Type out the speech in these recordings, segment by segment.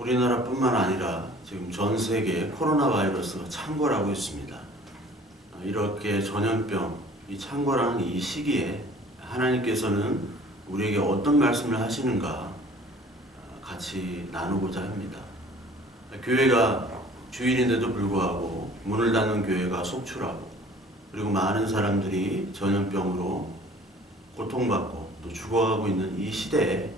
우리나라뿐만 아니라 지금 전 세계에 코로나 바이러스가 창궐하고 있습니다. 이렇게 전염병, 이 창궐하는 이 시기에 하나님께서는 우리에게 어떤 말씀을 하시는가 같이 나누고자 합니다. 교회가 주일인데도 불구하고 문을 닫는 교회가 속출하고, 그리고 많은 사람들이 전염병으로 고통받고 또 죽어가고 있는 이 시대에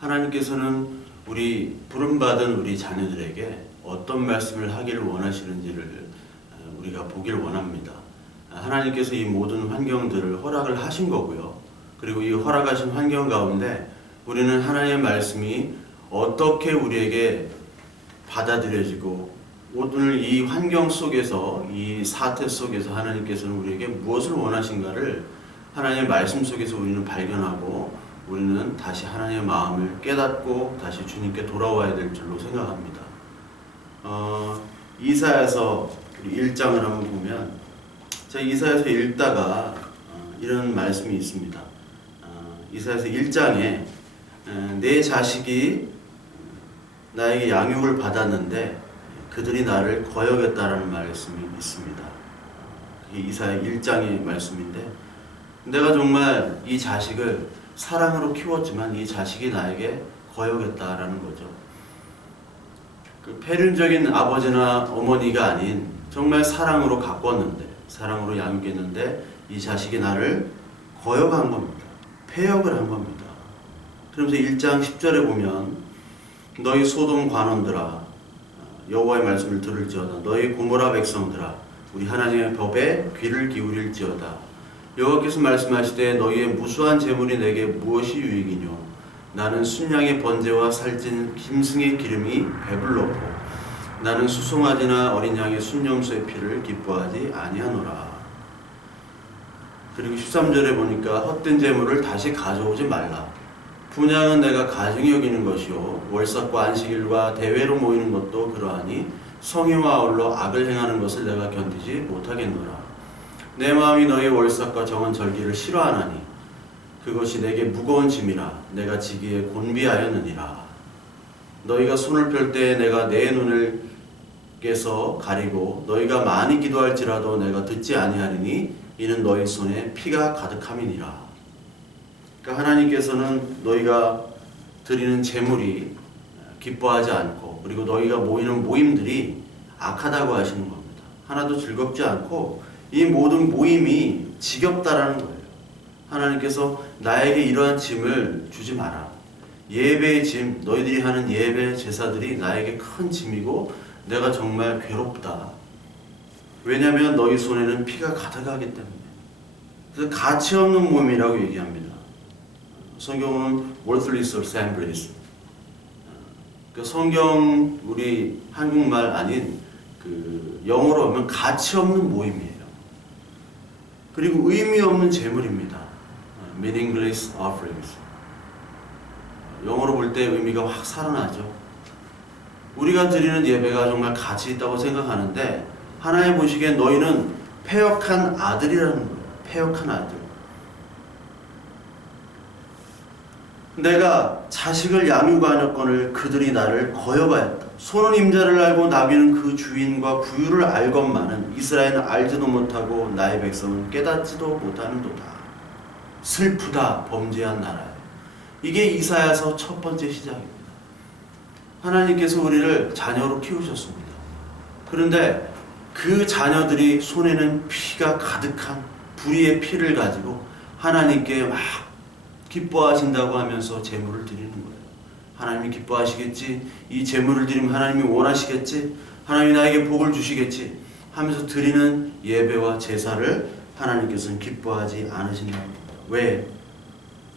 하나님께서는 우리 부름받은 우리 자녀들에게 어떤 말씀을 하기를 원하시는지를 우리가 보길 원합니다. 하나님께서 이 모든 환경들을 허락을 하신 거고요. 그리고 이 허락하신 환경 가운데 우리는 하나님의 말씀이 어떻게 우리에게 받아들여지고, 오늘 이 환경 속에서, 이 사태 속에서 하나님께서는 우리에게 무엇을 원하신가를 하나님의 말씀 속에서 우리는 발견하고, 우리는 다시 하나님의 마음을 깨닫고 다시 주님께 돌아와야 될 줄로 생각합니다. 이사야서 1장을 한번 보면, 제가 이사야서 읽다가 이런 말씀이 있습니다. 이사야서 1장에 내 자식이 나에게 양육을 받았는데 그들이 나를 거역했다라는 말씀이 있습니다. 그게 이사야 1장의 말씀인데, 내가 정말 이 자식을 사랑으로 키웠지만 이 자식이 나에게 거역했다라는 거죠. 그 폐륜적인 아버지나 어머니가 아닌 정말 사랑으로 가꿨는데, 사랑으로 양육했는데 이 자식이 나를 거역한 겁니다. 패역을 한 겁니다. 그러면서 1장 10절에 보면, 너희 소돔 관원들아 여호와의 말씀을 들을지어다. 너희 고모라 백성들아 우리 하나님의 법에 귀를 기울일지어다. 여호와께서 말씀하시되 너희의 무수한 재물이 내게 무엇이 유익이뇨. 나는 순양의 번제와 살찐 짐승의 기름이 배불렀고 나는 수송아지나 어린 양의 순염소의 피를 기뻐하지 아니하노라. 그리고 13절에 보니까 헛된 재물을 다시 가져오지 말라. 분양은 내가 가증히 여기는 것이요 월삭과 안식일과 대회로 모이는 것도 그러하니 성의와 아울러 악을 행하는 것을 내가 견디지 못하겠노라. 내 마음이 너의 월삭과 정한 절기를 싫어하나니 그것이 내게 무거운 짐이라 내가 지기에 곤비하였느니라. 너희가 손을 펼 때에 내가 내 눈을 깨서 가리고 너희가 많이 기도할지라도 내가 듣지 아니하리니 이는 너희 손에 피가 가득함이니라. 그러니까 하나님께서는 너희가 드리는 제물이 기뻐하지 않고, 그리고 너희가 모이는 모임들이 악하다고 하시는 겁니다. 하나도 즐겁지 않고 이 모든 모임이 지겹다라는 거예요. 하나님께서 나에게 이러한 짐을 주지 마라. 예배의 짐, 너희들이 하는 예배 제사들이 나에게 큰 짐이고 내가 정말 괴롭다. 왜냐하면 너희 손에는 피가 가득하기 때문에. 그래서 가치 없는 모임이라고 얘기합니다. 성경은 worthless assemblies. 그 성경 우리 한국말 아닌 그 영어로 하면 가치 없는 모임이에요. 그리고 의미 없는 제물입니다. meaningless offerings. 영어로 볼 때 의미가 확 살아나죠. 우리가 드리는 예배가 정말 가치 있다고 생각하는데 하나님 보시기엔 너희는 패역한 아들이라는 거예요. 패역한 아들. 내가 자식을 양육하였거늘 그들이 나를 거역하였다. 소는 임자를 알고 나귀는 그 주인과 구유를 알건만은 이스라엘은 알지도 못하고 나의 백성은 깨닫지도 못하는도다. 슬프다 범죄한 나라요. 이게 이사야서 첫 번째 시작입니다. 하나님께서 우리를 자녀로 키우셨습니다. 그런데 그 자녀들이 손에는 피가 가득한 불의의 피를 가지고 하나님께 막 기뻐하신다고 하면서 제물을 드리는 거예요. 하나님이 기뻐하시겠지, 이 제물을 드리면 하나님이 원하시겠지, 하나님이 나에게 복을 주시겠지 하면서 드리는 예배와 제사를 하나님께서는 기뻐하지 않으신다는 겁니다. 왜?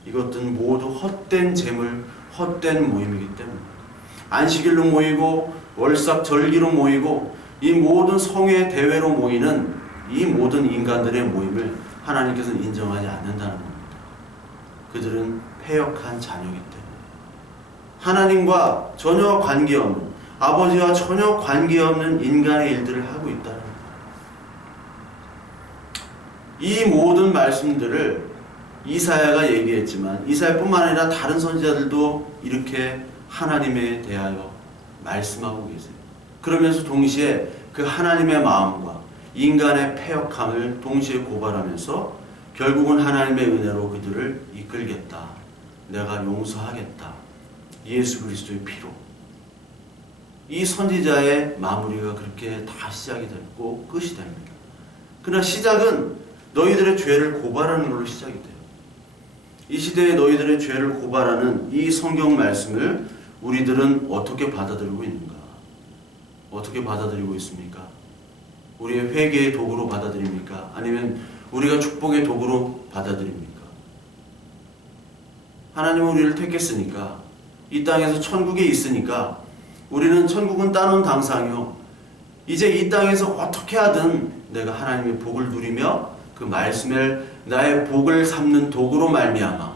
이것들은 모두 헛된 제물, 헛된 모임이기 때문에. 안식일로 모이고 월삭 절기로 모이고 이 모든 성회 대회로 모이는 이 모든 인간들의 모임을 하나님께서는 인정하지 않는다는 겁니다. 그들은 패역한 자녀이기 때문에. 하나님과 전혀 관계없는, 아버지와 전혀 관계없는 인간의 일들을 하고 있다는 거예요. 이 모든 말씀들을 이사야가 얘기했지만 이사야뿐만 아니라 다른 선지자들도 이렇게 하나님에 대하여 말씀하고 계세요. 그러면서 동시에 그 하나님의 마음과 인간의 패역함을 동시에 고발하면서 결국은 하나님의 은혜로 그들을 이끌겠다. 내가 용서하겠다. 예수 그리스도의 피로. 이 선지자의 마무리가 그렇게 다 시작이 됐고 끝이 됩니다. 그러나 시작은 너희들의 죄를 고발하는 걸로 시작이 돼요. 이 시대에 너희들의 죄를 고발하는 이 성경 말씀을 우리들은 어떻게 받아들이고 있는가? 어떻게 받아들이고 있습니까? 우리의 회개의 도구로 받아들입니까? 아니면 우리가 축복의 도구로 받아들입니까? 하나님은 우리를 택했으니까, 이 땅에서 천국에 있으니까 우리는 천국은 따놓은 당상이요, 이제 이 땅에서 어떻게 하든 내가 하나님의 복을 누리며 그 말씀을 나의 복을 삼는 도구로 말미암아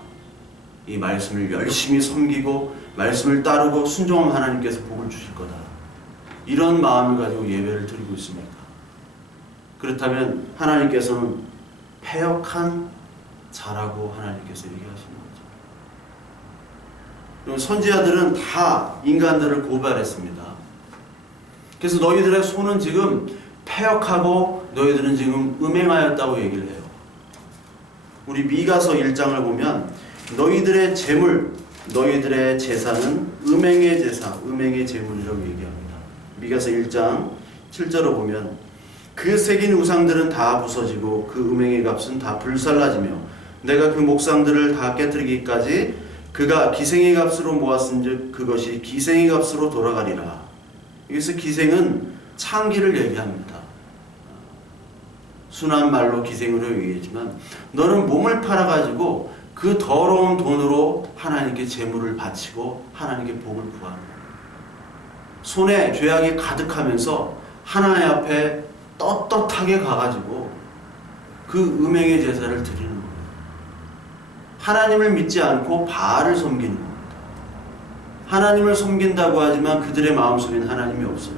이 말씀을 열심히 섬기고 말씀을 따르고 순종하면 하나님께서 복을 주실 거다. 이런 마음을 가지고 예배를 드리고 있습니까? 그렇다면 하나님께서는 패역한 자라고 하나님께서 얘기하시는 거죠. 선지자들은 다 인간들을 고발했습니다. 그래서 너희들의 손은 지금 패역하고 너희들은 지금 음행하였다고 얘기를 해요. 우리 미가서 1장을 보면 너희들의 재물, 너희들의 제사는 음행의 제사, 음행의 재물이라고 얘기합니다. 미가서 1장 7절을 보면 그 새긴 우상들은 다 부서지고 그 음행의 값은 다 불살라지며 내가 그 목상들을 다 깨뜨리기까지 그가 기생의 값으로 모았은즉 그것이 기생의 값으로 돌아가리라. 여기서 기생은 창기를 얘기합니다. 순한 말로 기생으로 얘기하지만 너는 몸을 팔아가지고 그 더러운 돈으로 하나님께 재물을 바치고 하나님께 복을 구하는 거예요. 손에 죄악이 가득하면서 하나님 앞에 떳떳하게 가가지고 그 음행의 제사를 드리는 거예요. 하나님을 믿지 않고 바알을 섬기는 겁니다. 하나님을 섬긴다고 하지만 그들의 마음속에는 하나님이 없어요.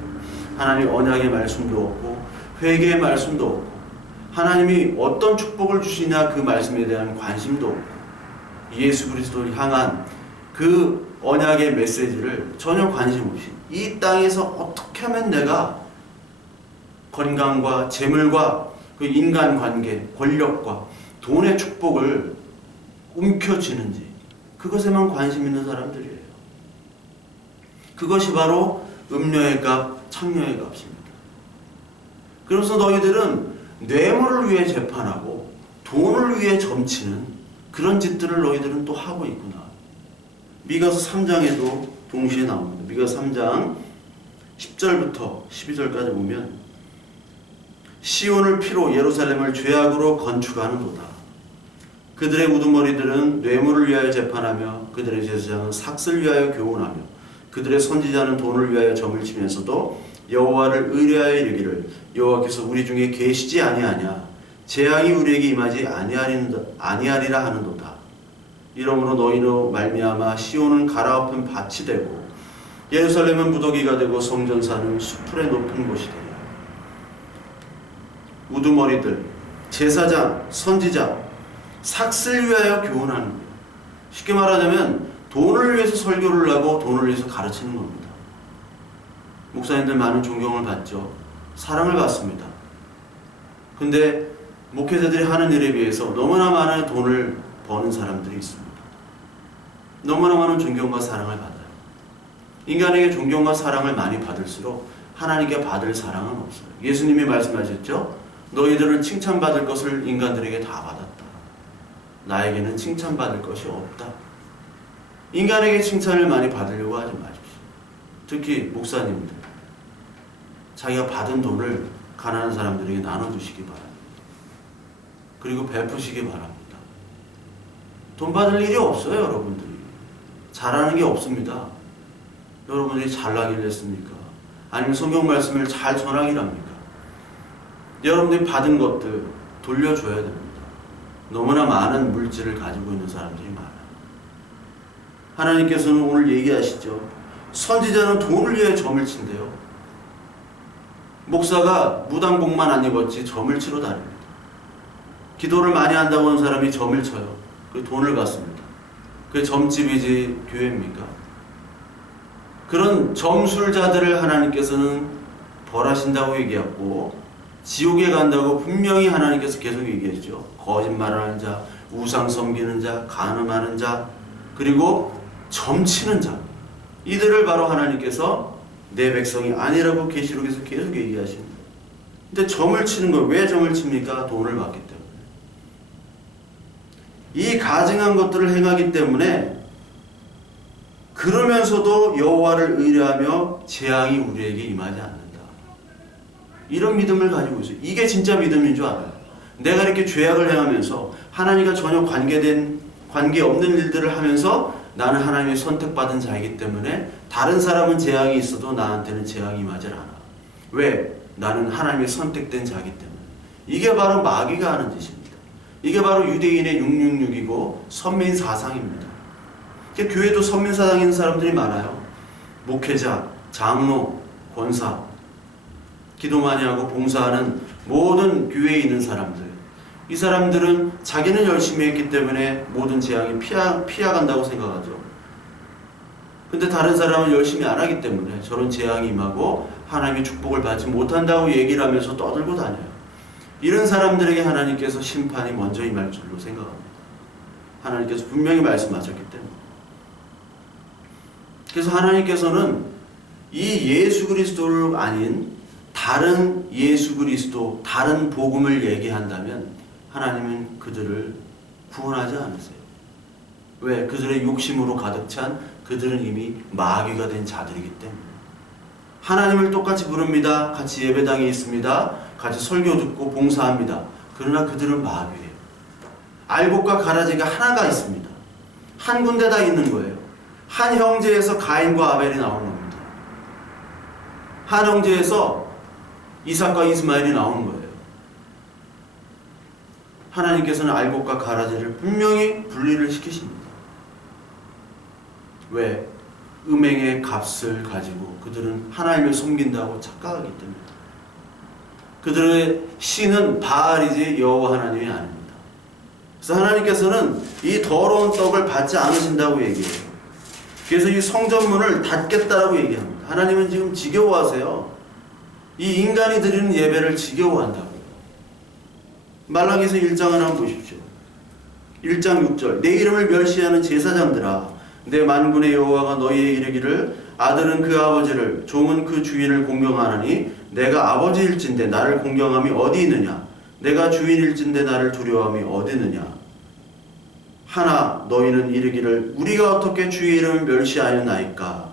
하나님 언약의 말씀도 없고 회개의 말씀도 없고 하나님이 어떤 축복을 주시냐 그 말씀에 대한 관심도 없고 예수 그리스도를 향한 그 언약의 메시지를 전혀 관심 없이 이 땅에서 어떻게 하면 내가 건강과 재물과 그 인간관계, 권력과 돈의 축복을 움켜쥐는지 그것에만 관심 있는 사람들이에요. 그것이 바로 음료의 값, 창녀의 값입니다. 그래서 너희들은 뇌물을 위해 재판하고 돈을 위해 점치는 그런 짓들을 너희들은 또 하고 있구나. 미가서 3장에도 동시에 나옵니다. 미가서 3장 10절부터 12절까지 보면 시온을 피로 예루살렘을 죄악으로 건축하는도다. 그들의 우두머리들은 뇌물을 위하여 재판하며 그들의 제사장은 삭슬 위하여 교훈하며 그들의 선지자는 돈을 위하여 점을 치면서도 여호와를 의뢰하여 이르기를 여호와께서 우리 중에 계시지 아니하냐 재앙이 우리에게 임하지 아니하리라 하는도다. 이러므로 너희로 말미암아 시온은 갈아엎은 밭이 되고 예루살렘은 무더기가 되고 성전사는 수풀의 높은 곳이 되리라. 우두머리들, 제사장, 선지자, 삭슬 위하여 교훈하는 거예요. 쉽게 말하자면 돈을 위해서 설교를 하고 돈을 위해서 가르치는 겁니다. 목사님들 많은 존경을 받죠. 사랑을 받습니다. 근데 목회자들이 하는 일에 비해서 너무나 많은 돈을 버는 사람들이 있습니다. 너무나 많은 존경과 사랑을 받아요. 인간에게 존경과 사랑을 많이 받을수록 하나님께 받을 사랑은 없어요. 예수님이 말씀하셨죠. 너희들은 칭찬받을 것을 인간들에게 다 받았다. 나에게는 칭찬받을 것이 없다. 인간에게 칭찬을 많이 받으려고 하지 마십시오. 특히 목사님들, 자기가 받은 돈을 가난한 사람들에게 나눠주시기 바랍니다. 그리고 베푸시기 바랍니다. 돈 받을 일이 없어요, 여러분들이. 잘하는 게 없습니다. 여러분들이 잘나길 했습니까? 아니면 성경 말씀을 잘 전하길 합니까? 여러분들이 받은 것들 돌려줘야 됩니다. 너무나 많은 물질을 가지고 있는 사람들이 많아요. 하나님께서는 오늘 얘기하시죠. 선지자는 돈을 위해 점을 친대요. 목사가 무당복만 안 입었지 점을 치러 다닙니다. 기도를 많이 한다고 하는 사람이 점을 쳐요. 그 돈을 받습니다. 그게 점집이지 교회입니까? 그런 점술자들을 하나님께서는 벌하신다고 얘기했고 지옥에 간다고 분명히 하나님께서 계속 얘기했죠. 거짓말하는 자, 우상 섬기는 자, 간음하는 자, 그리고 점치는 자, 이들을 바로 하나님께서 내 백성이 아니라고 계시록에서 계속 얘기하십니다. 근데 점을 치는 거, 왜 점을 칩니까? 돈을 받기 때문에. 이 가증한 것들을 행하기 때문에 그러면서도 여호와를 의뢰하며 재앙이 우리에게 임하지 않는다. 이런 믿음을 가지고 있어요. 이게 진짜 믿음인 줄 알아요. 내가 이렇게 죄악을 행하면서 하나님과 전혀 관계없는 일들을 하면서 나는 하나님의 선택받은 자이기 때문에 다른 사람은 재앙이 있어도 나한테는 재앙이 임하지 않아. 왜? 나는 하나님의 선택된 자이기 때문에. 이게 바로 마귀가 하는 짓입니다. 이게 바로 유대인의 666이고 선민 사상입니다. 교회도 선민 사상 있는 사람들이 많아요. 목회자, 장로, 권사, 기도 많이 하고 봉사하는 모든 교회에 있는 사람들. 이 사람들은 자기는 열심히 했기 때문에 모든 재앙이 피해간다고 생각하죠. 근데 다른 사람은 열심히 안 하기 때문에 저런 재앙이 임하고 하나님의 축복을 받지 못한다고 얘기를 하면서 떠들고 다녀요. 이런 사람들에게 하나님께서 심판이 먼저 임할 줄로 생각합니다. 하나님께서 분명히 말씀하셨기 때문에. 그래서 하나님께서는 이 예수 그리스도를 아닌 다른 예수 그리스도, 다른 복음을 얘기한다면 하나님은 그들을 구원하지 않으세요. 왜? 그들의 욕심으로 가득 찬 그들은 이미 마귀가 된 자들이기 때문에. 하나님을 똑같이 부릅니다. 같이 예배당에 있습니다. 같이 설교 듣고 봉사합니다. 그러나 그들은 마귀예요. 알곡과 가라지가 하나가 있습니다. 한 군데 다 있는 거예요. 한 형제에서 가인과 아벨이 나오는 겁니다. 한 형제에서 이삭과 이스마엘이 나오는 거예요. 하나님께서는 알곡과 가라지를 분명히 분리를 시키십니다. 왜? 음행의 값을 가지고 그들은 하나님을 섬긴다고 착각하기 때문에. 그들의 신은 바알이지 여호와 하나님이 아닙니다. 그래서 하나님께서는 이 더러운 떡을 받지 않으신다고 얘기해요. 그래서 이 성전문을 닫겠다라고 얘기합니다. 하나님은 지금 지겨워하세요. 이 인간이 드리는 예배를 지겨워한다고요. 말라기서 1장을 한번 보십시오. 1장 6절 내 이름을 멸시하는 제사장들아 내 만군의 여호와가 너희에 이르기를 아들은 그 아버지를 종은 그 주인을 공경하나니 내가 아버지일진데 나를 공경함이 어디 있느냐 내가 주인일진데 나를 두려워함이 어디 있느냐 하나 너희는 이르기를 우리가 어떻게 주의 이름을 멸시하였나이까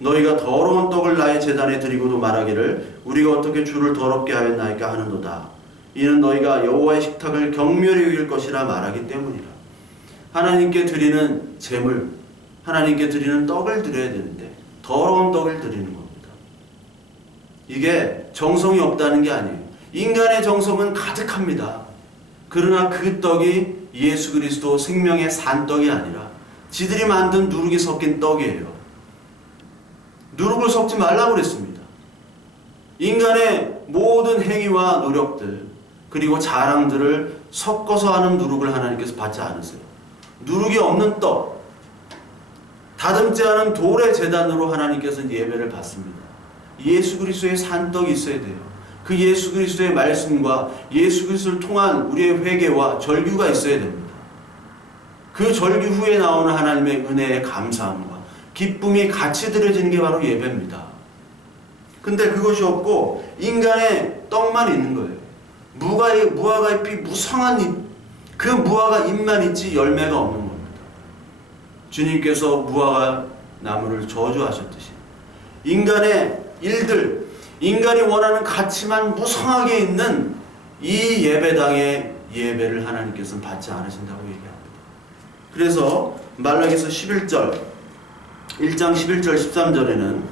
너희가 더러운 떡을 나의 제단에 드리고도 말하기를 우리가 어떻게 주를 더럽게 하였나이까 하는도다 이는 너희가 여호와의 식탁을 경멸히 여길 것이라 말하기 때문이라. 하나님께 드리는 제물, 하나님께 드리는 떡을 드려야 되는데 더러운 떡을 드리는 겁니다. 이게 정성이 없다는 게 아니에요. 인간의 정성은 가득합니다. 그러나 그 떡이 예수 그리스도 생명의 산떡이 아니라 지들이 만든 누룩이 섞인 떡이에요. 누룩을 섞지 말라고 그랬습니다. 인간의 모든 행위와 노력들 그리고 자랑들을 섞어서 하는 누룩을 하나님께서 받지 않으세요. 누룩이 없는 떡, 다듬지 않은 돌의 제단으로 하나님께서는 예배를 받습니다. 예수 그리스도의 산떡이 있어야 돼요. 그 예수 그리스도의 말씀과 예수 그리스도를 통한 우리의 회개와 절규가 있어야 됩니다. 그 절규 후에 나오는 하나님의 은혜의 감사함과 기쁨이 같이 드려지는 게 바로 예배입니다. 근데 그것이 없고 인간의 떡만 있는 거예요. 무화과 잎이 무성한 잎, 그 무화과 잎만 있지 열매가 없는 겁니다. 주님께서 무화과 나무를 저주하셨듯이 인간의 일들, 인간이 원하는 가치만 무성하게 있는 이 예배당의 예배를 하나님께서는 받지 않으신다고 얘기합니다. 그래서 말라기서 11장 11절 13절에는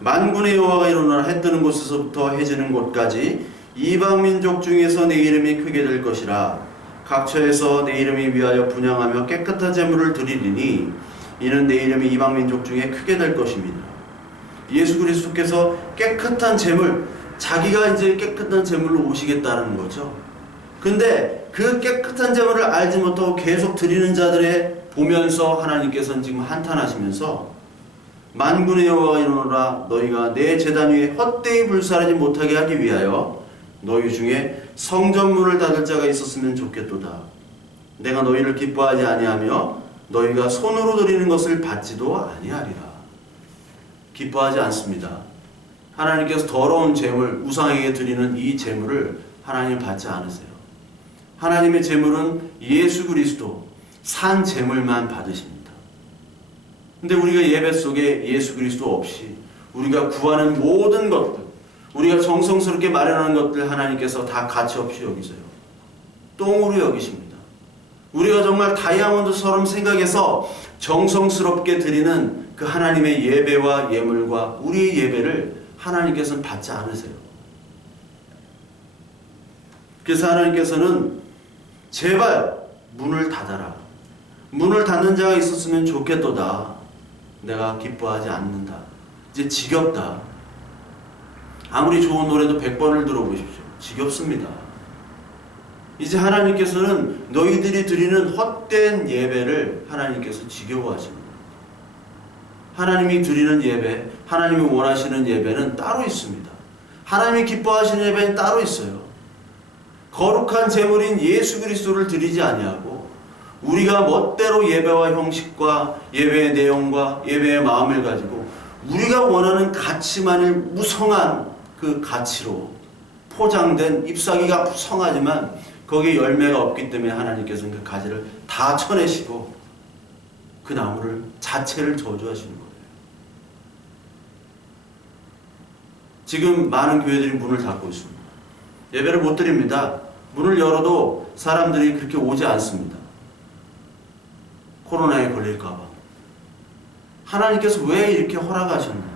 만군의 여호와가 일어나 해 뜨는 곳에서부터 해 지는 곳까지 이방민족 중에서 내 이름이 크게 될 것이라 각처에서 내 이름이 위하여 분향하며 깨끗한 제물을 드리리니 이는 내 이름이 이방민족 중에 크게 될 것입니다. 예수 그리스도께서 깨끗한 제물, 자기가 이제 깨끗한 제물로 오시겠다는 거죠. 근데 그 깨끗한 제물을 알지 못하고 계속 드리는 자들의 보면서 하나님께서는 지금 한탄하시면서 만군의 여호와가 이르노라 너희가 내 제단 위에 헛되이 불살하지 못하게 하기 위하여 너희 중에 성전문을 닫을 자가 있었으면 좋겠도다. 내가 너희를 기뻐하지 아니하며 너희가 손으로 드리는 것을 받지도 아니하리라. 기뻐하지 않습니다. 하나님께서 더러운 제물, 우상에게 드리는 이 제물을 하나님 받지 않으세요. 하나님의 제물은 예수 그리스도 산 제물만 받으십니다. 근데 우리가 예배 속에 예수 그리스도 없이 우리가 구하는 모든 것들, 우리가 정성스럽게 마련하는 것들 하나님께서 다 가치없이 여기세요. 똥으로 여기십니다. 우리가 정말 다이아몬드처럼 생각해서 정성스럽게 드리는 그 하나님의 예배와 예물과 우리의 예배를 하나님께서는 받지 않으세요. 그래서 하나님께서는 제발 문을 닫아라. 문을 닫는 자가 있었으면 좋겠도다. 내가 기뻐하지 않는다. 이제 지겹다. 아무리 좋은 노래도 100번을 들어보십시오. 지겹습니다. 이제 하나님께서는 너희들이 드리는 헛된 예배를 하나님께서 지겨워하십니다. 하나님이 드리는 예배, 하나님이 원하시는 예배는 따로 있습니다. 하나님이 기뻐하시는 예배는 따로 있어요. 거룩한 제물인 예수 그리스도를 드리지 아니하고 우리가 멋대로 예배와 형식과 예배의 내용과 예배의 마음을 가지고 우리가 원하는 가치만을 무성한 그 가치로 포장된 잎사귀가 무성하지만 거기에 열매가 없기 때문에 하나님께서는 그 가지를 다 쳐내시고 그 나무를 자체를 저주하시는 거예요. 지금 많은 교회들이 문을 닫고 있습니다. 예배를 못 드립니다. 문을 열어도 사람들이 그렇게 오지 않습니다. 코로나에 걸릴까봐. 하나님께서 왜 이렇게 허락하셨나요?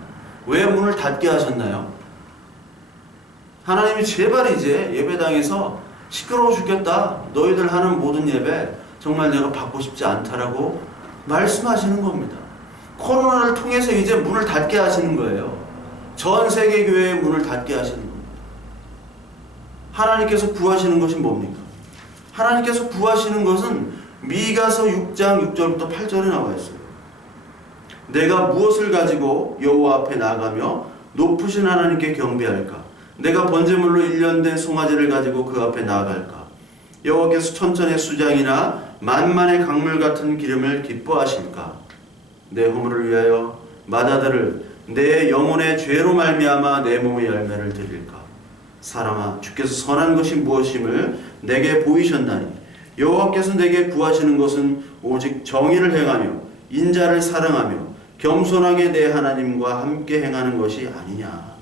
왜 문을 닫게 하셨나요? 하나님이 제발 이제 예배당에서 시끄러워 죽겠다. 너희들 하는 모든 예배 정말 내가 받고 싶지 않다라고 말씀하시는 겁니다. 코로나를 통해서 이제 문을 닫게 하시는 거예요. 전 세계 교회의 문을 닫게 하시는 겁니다. 하나님께서 구하시는 것이 뭡니까? 하나님께서 구하시는 것은 미가서 6장 6절부터 8절에 나와 있어요. 내가 무엇을 가지고 여호와 앞에 나아가며 높으신 하나님께 경배할까? 내가 번제물로 1년 된 송아지를 가지고 그 앞에 나아갈까? 여호와께서 천천의 수장이나 만만의 강물 같은 기름을 기뻐하실까? 내 허물을 위하여 마다들을 내 영혼의 죄로 말미암아 내 몸의 열매를 드릴까? 사람아, 주께서 선한 것이 무엇임을 내게 보이셨나니 여호와께서 내게 구하시는 것은 오직 정의를 행하며 인자를 사랑하며 겸손하게 내 하나님과 함께 행하는 것이 아니냐.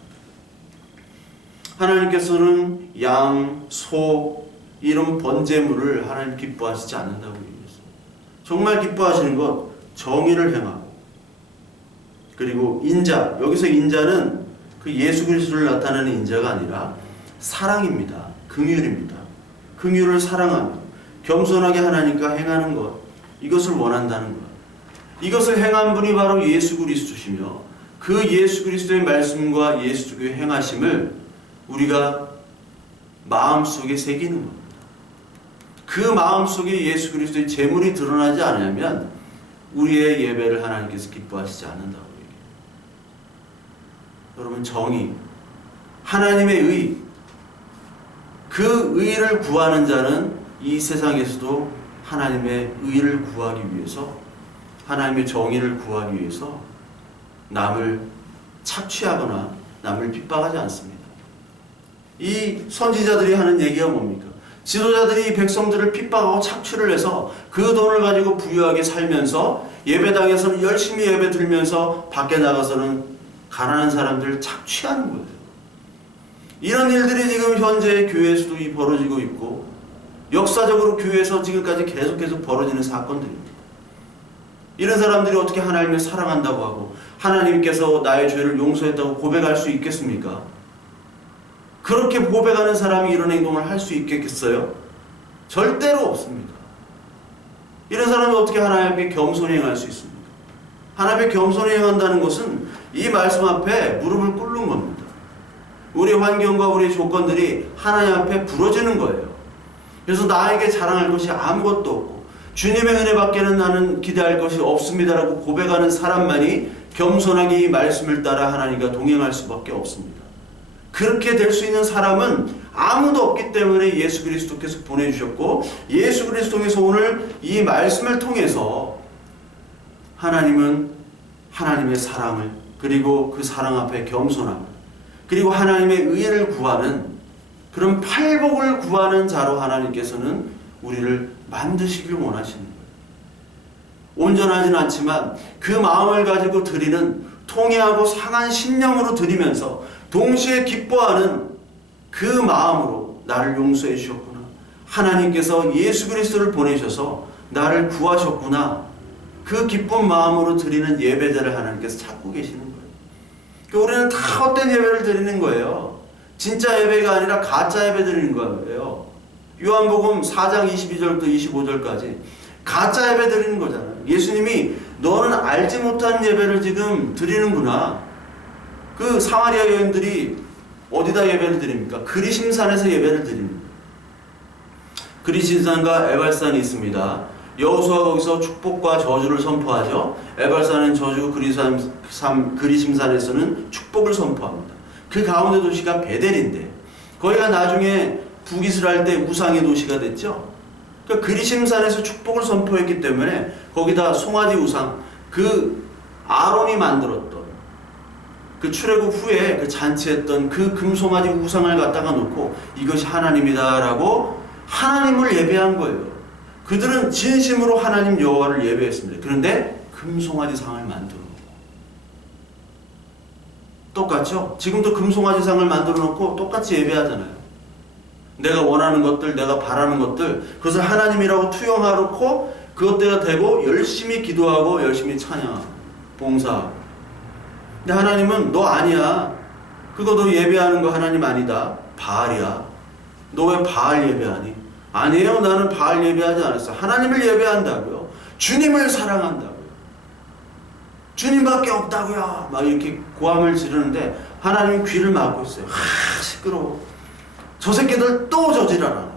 하나님께서는 양, 소 이런 번제물을 하나님 기뻐하시지 않는다고 얘기했어요. 정말 기뻐하시는 것 정의를 행하고 그리고 인자, 여기서 인자는 그 예수 그리스도를 나타내는 인자가 아니라 사랑입니다. 긍휼입니다. 긍휼을 사랑하며 겸손하게 하나님과 행하는 것, 이것을 원한다는 것. 이것을 행한 분이 바로 예수 그리스도시며 그 예수 그리스도의 말씀과 예수 그리스도의 행하심을 우리가 마음속에 새기는 겁니다. 그 마음속에 예수 그리스도의 재물이 드러나지 않으면 우리의 예배를 하나님께서 기뻐하시지 않는다고 얘기해요. 여러분, 정의, 하나님의 의, 그 의를 구하는 자는 이 세상에서도 하나님의 의를 구하기 위해서, 하나님의 정의를 구하기 위해서 남을 착취하거나 남을 핍박하지 않습니다. 이 선지자들이 하는 얘기가 뭡니까? 지도자들이 백성들을 핍박하고 착취를 해서 그 돈을 가지고 부유하게 살면서 예배당에서는 열심히 예배 들면서 밖에 나가서는 가난한 사람들을 착취하는 거예요. 이런 일들이 지금 현재 교회에서도 벌어지고 있고 역사적으로 교회에서 지금까지 계속해서 벌어지는 사건들입니다. 이런 사람들이 어떻게 하나님을 사랑한다고 하고 하나님께서 나의 죄를 용서했다고 고백할 수 있겠습니까? 그렇게 고백하는 사람이 이런 행동을 할 수 있겠어요? 절대로 없습니다. 이런 사람이 어떻게 하나님 앞에 겸손히 행할 수 있습니까? 하나님 앞에 겸손히 행한다는 것은 이 말씀 앞에 무릎을 꿇는 겁니다. 우리 환경과 우리 조건들이 하나님 앞에 부러지는 거예요. 그래서 나에게 자랑할 것이 아무것도 없고 주님의 은혜밖에는 나는 기대할 것이 없습니다라고 고백하는 사람만이 겸손하게 이 말씀을 따라 하나님과 동행할 수밖에 없습니다. 그렇게 될 수 있는 사람은 아무도 없기 때문에 예수 그리스도께서 보내주셨고, 예수 그리스도 통해서 오늘 이 말씀을 통해서 하나님은 하나님의 사랑을, 그리고 그 사랑 앞에 겸손함을, 그리고 하나님의 의를 구하는 그런 팔복을 구하는 자로 하나님께서는 우리를 만드시길 원하시는 거예요. 온전하진 않지만 그 마음을 가지고 드리는 통회하고 상한 심령으로 드리면서 동시에 기뻐하는 그 마음으로 나를 용서해 주셨구나, 하나님께서 예수 그리스도를 보내셔서 나를 구하셨구나, 그 기쁜 마음으로 드리는 예배자를 하나님께서 찾고 계시는 거예요. 그러니까 우리는 다 헛된 예배를 드리는 거예요. 진짜 예배가 아니라 가짜 예배 드리는 거예요. 요한복음 4장 22절부터 25절까지 가짜 예배 드리는 거잖아요. 예수님이 너는 알지 못한 예배를 지금 드리는구나. 그 사마리아 여인들이 어디다 예배를 드립니까? 그리심산에서 예배를 드립니다. 그리심산과 에발산이 있습니다. 여호수아가 거기서 축복과 저주를 선포하죠. 에발산은 저주, 그리심산에서는 축복을 선포합니다. 그 가운데 도시가 베델인데, 거기가 나중에 북이스라엘 때 우상의 도시가 됐죠. 그러니까 그리심산에서 축복을 선포했기 때문에 거기다 송아지 우상, 그 아론이 만들었던 그 출애굽 후에 그 잔치했던 그 금송아지 우상을 갖다가 놓고 이것이 하나님이다라고 하나님을 예배한 거예요. 그들은 진심으로 하나님 여호와를 예배했습니다. 그런데 금송아지 상을 만들어 놓고, 똑같죠? 지금도 금송아지 상을 만들어 놓고 똑같이 예배하잖아요. 내가 원하는 것들, 내가 바라는 것들, 그것을 하나님이라고 투영하고 그것대로 되고 열심히 기도하고 열심히 찬양하고 봉사하고. 근데 하나님은 너 아니야. 그거 너 예배하는 거 하나님 아니다. 바알이야. 너 왜 바알 예배하니? 아니에요. 나는 바알 예배하지 않았어. 하나님을 예배한다고요. 주님을 사랑한다고요. 주님밖에 없다고요. 막 이렇게 고함을 지르는데 하나님 귀를 막고 있어요. 시끄러워. 저 새끼들 또 저지랄하네.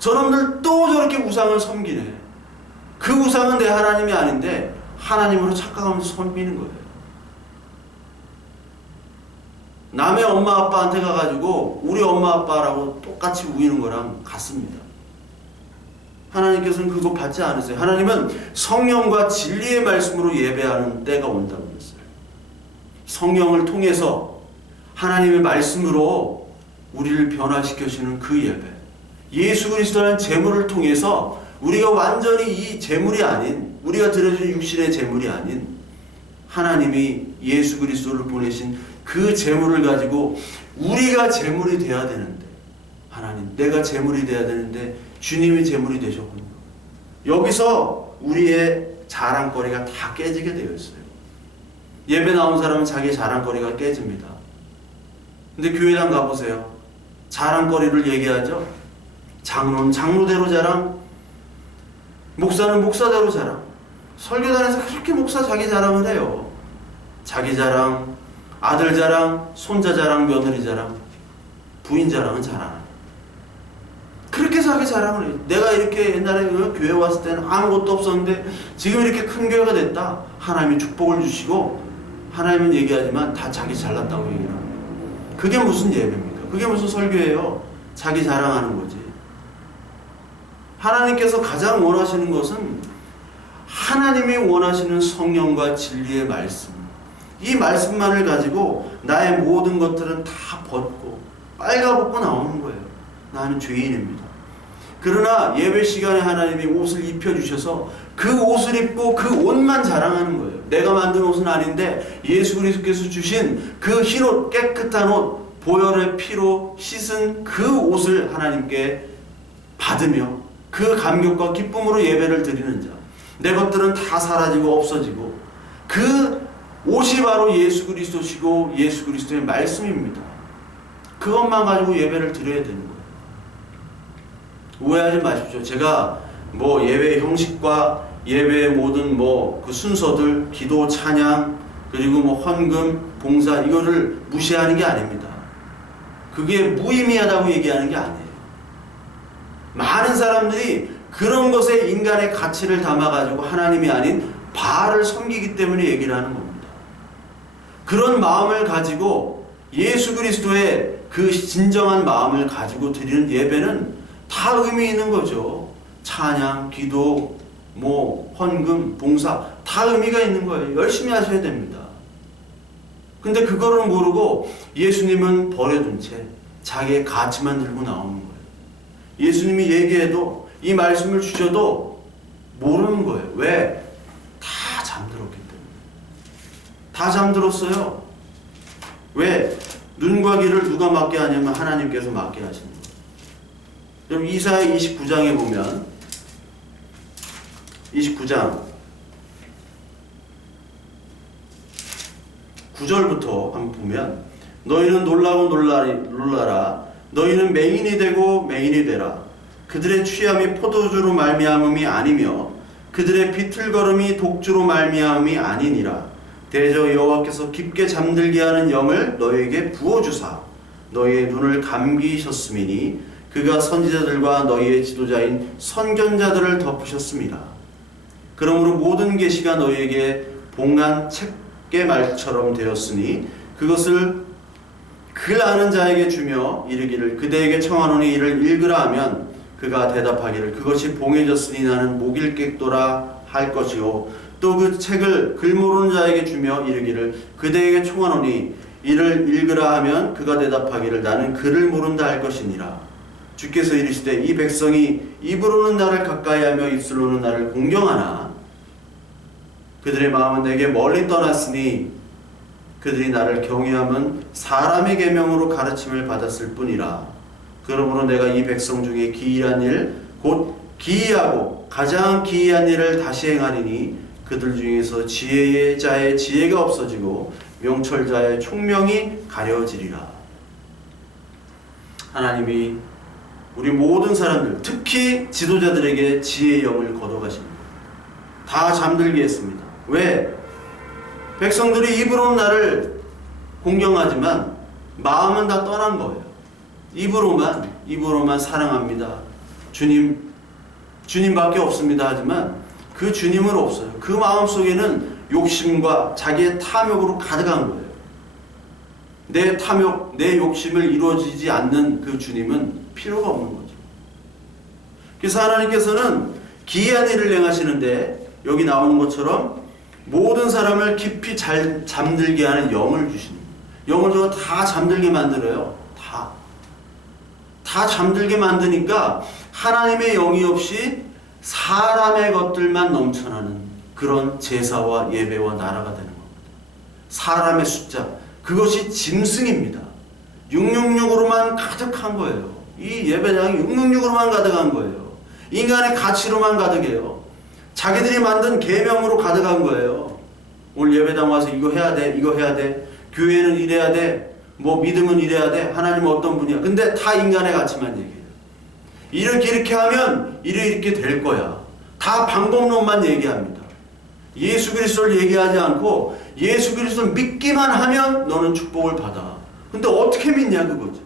저놈들 또 저렇게 우상을 섬기네. 그 우상은 내 하나님이 아닌데 하나님으로 착각하면서 섬기는 거예요. 남의 엄마 아빠한테 가가지고 우리 엄마 아빠라고 똑같이 우기는 거랑 같습니다. 하나님께서는 그거 받지 않으세요. 하나님은 성령과 진리의 말씀으로 예배하는 때가 온다고 그랬어요. 성령을 통해서 하나님의 말씀으로 우리를 변화시켜주는 그 예배, 예수 그리스도라는 제물을 통해서 우리가 완전히 이 제물이 아닌, 우리가 드려준 육신의 제물이 아닌 하나님이 예수 그리스도를 보내신 그 제물을 가지고 우리가 제물이 되어야 되는데, 하나님 내가 제물이 되어야 되는데 주님이 제물이 되셨군요. 여기서 우리의 자랑거리가 다 깨지게 되어 있어요. 예배 나온 사람은 자기의 자랑거리가 깨집니다. 근데 교회당 가보세요. 자랑거리를 얘기하죠. 장로는 장로대로 자랑, 목사는 목사대로 자랑. 설교단에서 그렇게 목사 자기 자랑을 해요. 자기 자랑, 아들 자랑, 손자 자랑, 며느리 자랑, 부인 자랑은 잘 안 해요. 그렇게 자기 자랑을 해요. 내가 이렇게 옛날에 교회 왔을 때는 아무것도 없었는데 지금 이렇게 큰 교회가 됐다. 하나님이 축복을 주시고, 하나님은 얘기하지만 다 자기 잘났다고 얘기를 합니다. 그게 무슨 예배입니까? 그게 무슨 설교예요? 자기 자랑하는 거지. 하나님께서 가장 원하시는 것은 하나님이 원하시는 성령과 진리의 말씀, 이 말씀만을 가지고 나의 모든 것들은 다 벗고 빨가벗고 나오는 거예요. 나는 죄인입니다. 그러나 예배 시간에 하나님이 옷을 입혀주셔서 그 옷을 입고 그 옷만 자랑하는 거예요. 내가 만든 옷은 아닌데 예수 그리스도께서 주신 그 흰옷, 깨끗한 옷, 보혈의 피로 씻은 그 옷을 하나님께 받으며 그 감격과 기쁨으로 예배를 드리는 자. 내 것들은 다 사라지고 없어지고 그 옷이 바로 예수 그리스도시고 예수 그리스도의 말씀입니다. 그것만 가지고 예배를 드려야 되는 거예요. 오해하지 마십시오. 제가 뭐 예배 형식과 예배의 모든 뭐 그 순서들, 기도, 찬양, 그리고 뭐 헌금, 봉사, 이거를 무시하는 게 아닙니다. 그게 무의미하다고 얘기하는 게 아니에요. 많은 사람들이 그런 것에 인간의 가치를 담아가지고 하나님이 아닌 바알을 섬기기 때문에 얘기를 하는 겁니다. 그런 마음을 가지고 예수 그리스도의 그 진정한 마음을 가지고 드리는 예배는 다 의미 있는 거죠. 찬양, 기도, 헌금, 봉사 다 의미가 있는 거예요. 열심히 하셔야 됩니다. 근데 그거를 모르고 예수님은 버려둔 채 자기의 가치만 들고 나오는 거예요. 예수님이 얘기해도 이 말씀을 주셔도 모르는 거예요. 왜? 다 잠들었기 때문에. 다 잠들었어요. 왜? 눈과 귀를 누가 막게 하냐면 하나님께서 막게 하시는 거예요. 그럼 이사야 29장에 보면 29장 9절부터 한번 보면 너희는 놀라고 놀라라. 너희는 맹인이 되고 맹인이 되라. 그들의 취함이 포도주로 말미암음이 아니며 그들의 비틀거름이 독주로 말미암음이 아니니라. 대저 여호와께서 깊게 잠들게 하는 영을 너희에게 부어주사 너희의 눈을 감기셨음이니 그가 선지자들과 너희의 지도자인 선견자들을 덮으셨습니다. 그러므로 모든 계시가 너희에게 봉한 책계말처럼 되었으니 그것을 글 아는 자에게 주며 이르기를 그대에게 청하노니 이를 읽으라 하면 그가 대답하기를 그것이 봉해졌으니 나는 못 읽겠도라 할 것이요 또 그 책을 글 모르는 자에게 주며 이르기를 그대에게 청하노니 이를 읽으라 하면 그가 대답하기를 나는 글을 모른다 할 것이니라. 주께서 이르시되 이 백성이 입으로는 나를 가까이하며 입술로는 나를 공경하나 그들의 마음은 내게 멀리 떠났으니 그들이 나를 경외함은 사람의 계명으로 가르침을 받았을 뿐이라. 그러므로 내가 이 백성 중에 기이한 일 곧 기이하고 가장 기이한 일을 다시 행하리니 그들 중에서 지혜의 자의 지혜가 없어지고 명철자의 총명이 가려지리라. 하나님이 우리 모든 사람들 특히 지도자들에게 지혜의 영을 거둬가십니다. 다 잠들게 했습니다. 왜? 백성들이 입으로는 나를 공경하지만 마음은 다 떠난 거예요. 입으로만 사랑합니다. 주님밖에 없습니다. 하지만 그 주님은 없어요. 그 마음 속에는 욕심과 자기의 탐욕으로 가득한 거예요. 내 탐욕, 내 욕심을 이루어지지 않는 그 주님은 필요가 없는 거죠. 그래서 하나님께서는 기이한 일을 행하시는데 여기 나오는 것처럼 모든 사람을 깊이 잘 잠들게 하는 영을 주시는 거예요. 영을 줘서 다 잠들게 만들어요. 다 잠들게 만드니까 하나님의 영이 없이 사람의 것들만 넘쳐나는 그런 제사와 예배와 나라가 되는 겁니다. 사람의 숫자, 그것이 짐승입니다. 666으로만 가득한 거예요. 이 예배당이 666으로만 가득한 거예요. 인간의 가치로만 가득해요. 자기들이 만든 계명으로 가득한 거예요. 오늘 예배당 와서 이거 해야 돼, 이거 해야 돼. 교회는 이래야 돼. 믿음은 이래야 돼. 하나님은 어떤 분이야. 근데 다 인간의 가치만 얘기해요. 이렇게 하면 이렇게 될 거야. 다 방법론만 얘기합니다. 예수 그리스도를 얘기하지 않고 예수 그리스도를 믿기만 하면 너는 축복을 받아. 근데 어떻게 믿냐 그거죠.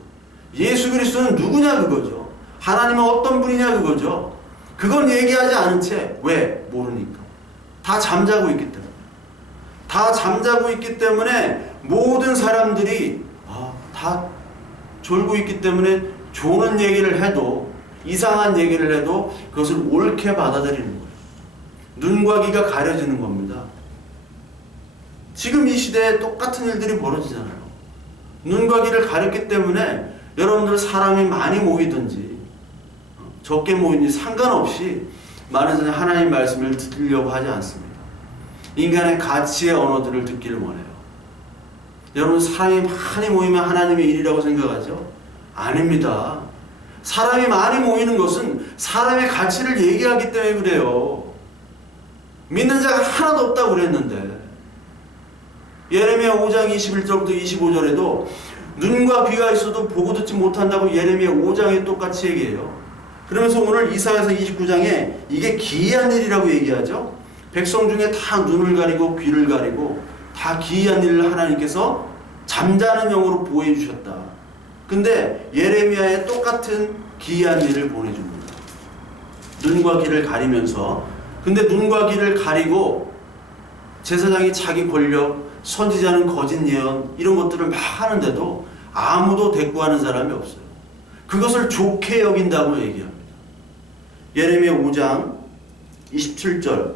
예수 그리스도는 누구냐 그거죠. 하나님은 어떤 분이냐 그거죠. 그건 얘기하지 않은 채 왜? 모르니까. 다 잠자고 있기 때문에. 다 잠자고 있기 때문에 모든 사람들이 다 졸고 있기 때문에 조는 얘기를 해도 이상한 얘기를 해도 그것을 옳게 받아들이는 거예요. 눈과 귀가 가려지는 겁니다. 지금 이 시대에 똑같은 일들이 벌어지잖아요. 눈과 귀를 가렸기 때문에 여러분들 사람이 많이 모이든지 적게 모이든지 상관없이 많은 사람이 하나님 말씀을 듣으려고 하지 않습니다. 인간의 가치의 언어들을 듣기를 원해요. 여러분 사람이 많이 모이면 하나님의 일이라고 생각하죠? 아닙니다. 사람이 많이 모이는 것은 사람의 가치를 얘기하기 때문에 그래요. 믿는 자가 하나도 없다고 그랬는데 예레미야 5장 21절부터 25절에도 눈과 귀가 있어도 보고 듣지 못한다고 예레미야 5장에 똑같이 얘기해요. 그러면서 오늘 이사야서 29장에 이게 기이한 일이라고 얘기하죠. 백성 중에 다 눈을 가리고 귀를 가리고 다 기이한 일을 하나님께서 잠자는 영으로 보여주셨다. 근데 예레미야에 똑같은 기이한 일을 보내줍니다. 눈과 귀를 가리면서 근데 눈과 귀를 가리고 제사장이 자기 권력, 선지자는 거짓 예언 이런 것들을 막 하는데도 아무도 대꾸하는 사람이 없어요. 그것을 좋게 여긴다고 얘기합니다. 예레미야 5장 27절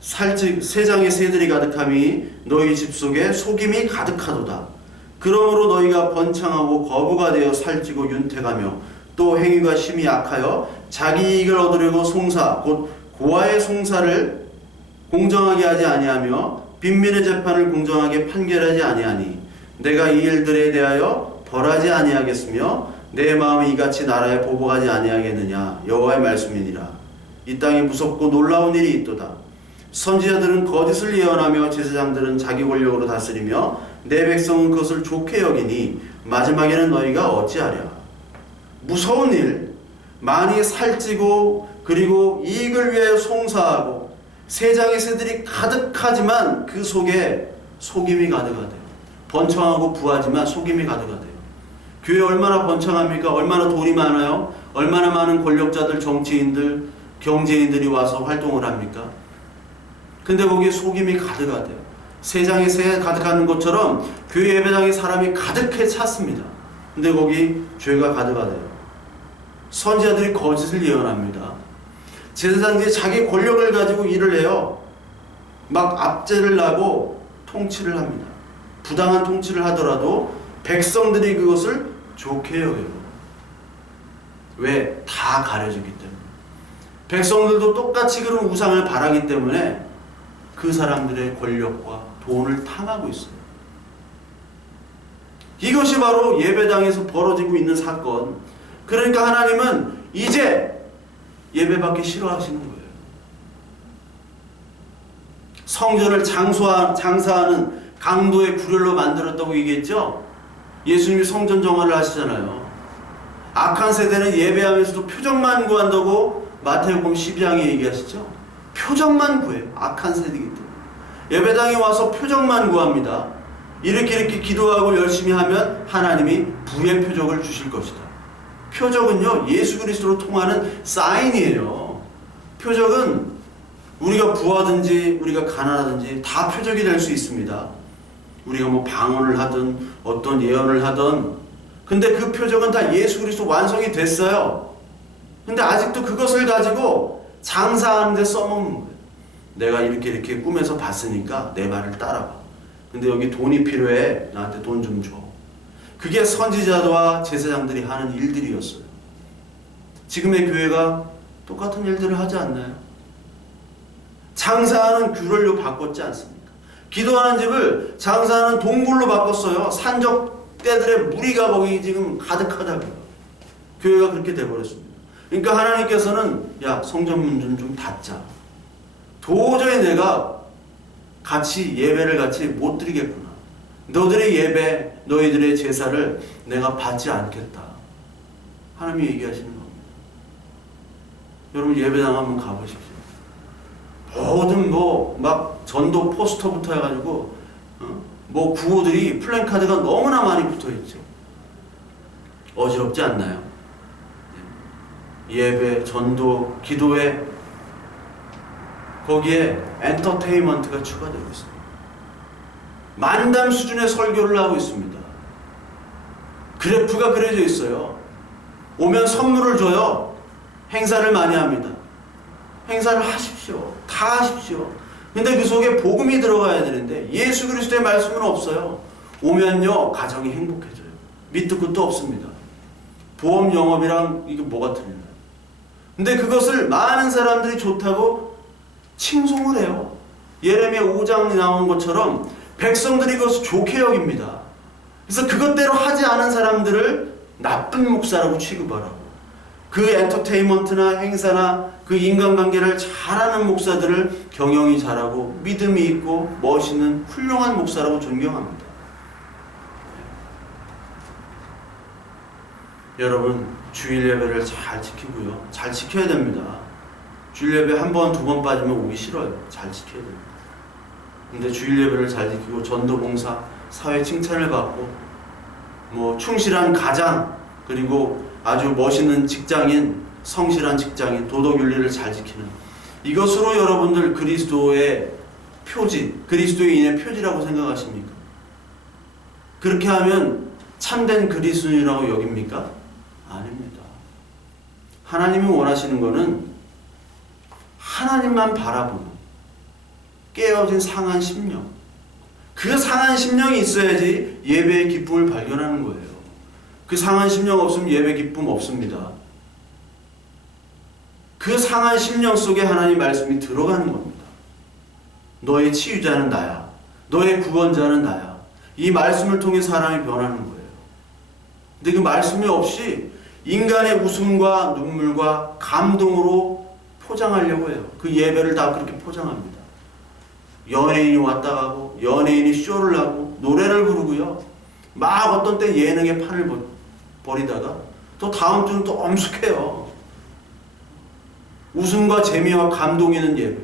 세상에 새들이 가득함이 너희 집 속에 속임이 가득하도다. 그러므로 너희가 번창하고 거부가 되어 살찌고 윤택하며 또 행위가 심히 악하여 자기 이익을 얻으려고 송사 곧 고아의 송사를 공정하게 하지 아니하며 빈민의 재판을 공정하게 판결하지 아니하니 내가 이 일들에 대하여 벌하지 아니하겠으며 내 마음이 이같이 나라에 보복하지 아니하겠느냐 여호와의 말씀이니라. 이 땅이 무섭고 놀라운 일이 있도다. 선지자들은 거짓을 예언하며 제사장들은 자기 권력으로 다스리며 내 백성은 그것을 좋게 여기니 마지막에는 너희가 어찌하랴. 무서운 일, 많이 살찌고 그리고 이익을 위하여 송사하고 세상의 새들이 가득하지만 그 속에 속임이 가득하대요. 번창하고 부하지만 속임이 가득하대요. 교회 얼마나 번창합니까? 얼마나 돈이 많아요? 얼마나 많은 권력자들, 정치인들, 경제인들이 와서 활동을 합니까? 근데 거기에 속임이 가득하대요. 세상에 새 가득하는 것처럼 교회 예배당에 사람이 가득해 찼습니다. 근데 거기 죄가 가득하대요. 선지자들이 거짓을 예언합니다. 제사장들이 자기 권력을 가지고 일을 해요. 막 압제를 하고 통치를 합니다. 부당한 통치를 하더라도 백성들이 그것을 좋게 여겨요. 왜? 다 가려지기 때문에. 백성들도 똑같이 그런 우상을 바라기 때문에 그 사람들의 권력과 돈을 탐하고 있어요. 이것이 바로 예배당에서 벌어지고 있는 사건. 그러니까 하나님은 이제 예배받기 싫어하시는 거예요. 성전을 장사하는 강도의 구렬로 만들었다고 얘기했죠. 예수님이 성전 정화를 하시잖아요. 악한 세대는 예배하면서도 표적만 구한다고 마태복음 12장에 얘기하시죠. 표적만 구해요. 악한 세대이기 때문에. 예배당에 와서 표적만 구합니다. 이렇게 기도하고 열심히 하면 하나님이 부의 표적을 주실 것이다. 표적은요, 예수 그리스도로 통하는 사인이에요. 표적은 우리가 부하든지 우리가 가난하든지 다 표적이 될 수 있습니다. 우리가 뭐 방언을 하든 어떤 예언을 하든, 근데 그 표적은 다 예수 그리스도 완성이 됐어요. 근데 아직도 그것을 가지고 장사하는 데 써먹는 거예요. 내가 이렇게 꿈에서 봤으니까 내 말을 따라봐. 근데 여기 돈이 필요해. 나한테 돈 좀 줘. 그게 선지자와 제사장들이 하는 일들이었어요. 지금의 교회가 똑같은 일들을 하지 않나요? 장사하는 규를로 바꿨지 않습니까? 기도하는 집을 장사하는 동굴로 바꿨어요. 산적 떼들의 무리가 거기 지금 가득하다고요. 교회가 그렇게 돼버렸습니다. 그러니까 하나님께서는 야, 성전 문 좀 닫자. 도저히 내가 같이 예배를 같이 못 드리겠구나. 너들의 예배, 너희들의 제사를 내가 받지 않겠다. 하나님이 얘기하시는 겁니다. 여러분 예배당 한번 가보십시오. 모든 막 전도 포스터부터 해가지고 뭐 구호들이 플랜카드가 너무나 많이 붙어있죠. 어지럽지 않나요? 예배, 전도, 기도에 거기에 엔터테인먼트가 추가되고 있습니다. 만담 수준의 설교를 하고 있습니다. 그래프가 그려져 있어요. 오면 선물을 줘요. 행사를 많이 합니다. 행사를 하십시오. 다 하십시오. 근데 그 속에 복음이 들어가야 되는데 예수 그리스도의 말씀은 없어요. 오면요 가정이 행복해져요. 밑도 끝도 없습니다. 보험 영업이랑 이게 뭐가 틀리나요? 근데 그것을 많은 사람들이 좋다고 칭송을 해요. 예레미야 5장에 나온 것처럼 백성들이 그것을 좋게 여깁니다. 그래서 그것대로 하지 않은 사람들을 나쁜 목사라고 취급하라고. 그 엔터테인먼트나 행사나 그 인간관계를 잘하는 목사들을 경영이 잘하고 믿음이 있고 멋있는 훌륭한 목사라고 존경합니다. 여러분 주일 예배를 잘 지키고요. 잘 지켜야 됩니다. 주일 예배 한 번, 두 번 빠지면 오기 싫어요. 잘 지켜야 됩니다. 근데 주일 예배를 잘 지키고 전도봉사, 사회 칭찬을 받고 뭐 충실한 가장, 그리고 아주 멋있는 직장인, 성실한 직장인, 도덕윤리를 잘 지키는 이것으로 여러분들 그리스도의 표지, 그리스도인의 표지라고 생각하십니까? 그렇게 하면 참된 그리스도인이라고 여깁니까? 아닙니다. 하나님이 원하시는 것은 하나님만 바라보는 깨어진 상한 심령. 그 상한 심령이 있어야지 예배의 기쁨을 발견하는 거예요. 그 상한 심령 없으면 예배 기쁨 없습니다. 그 상한 심령 속에 하나님 말씀이 들어가는 겁니다. 너의 치유자는 나야. 너의 구원자는 나야. 이 말씀을 통해 사람이 변하는 거예요. 근데 그 말씀이 없이 인간의 웃음과 눈물과 감동으로 포장하려고 해요. 그 예배를 다 그렇게 포장합니다. 연예인이 왔다 가고 연예인이 쇼를 하고 노래를 부르고요. 막 어떤 때 예능의 판을 벌이다가 또 다음 주는 또 엄숙해요. 웃음과 재미와 감동이 있는 예배.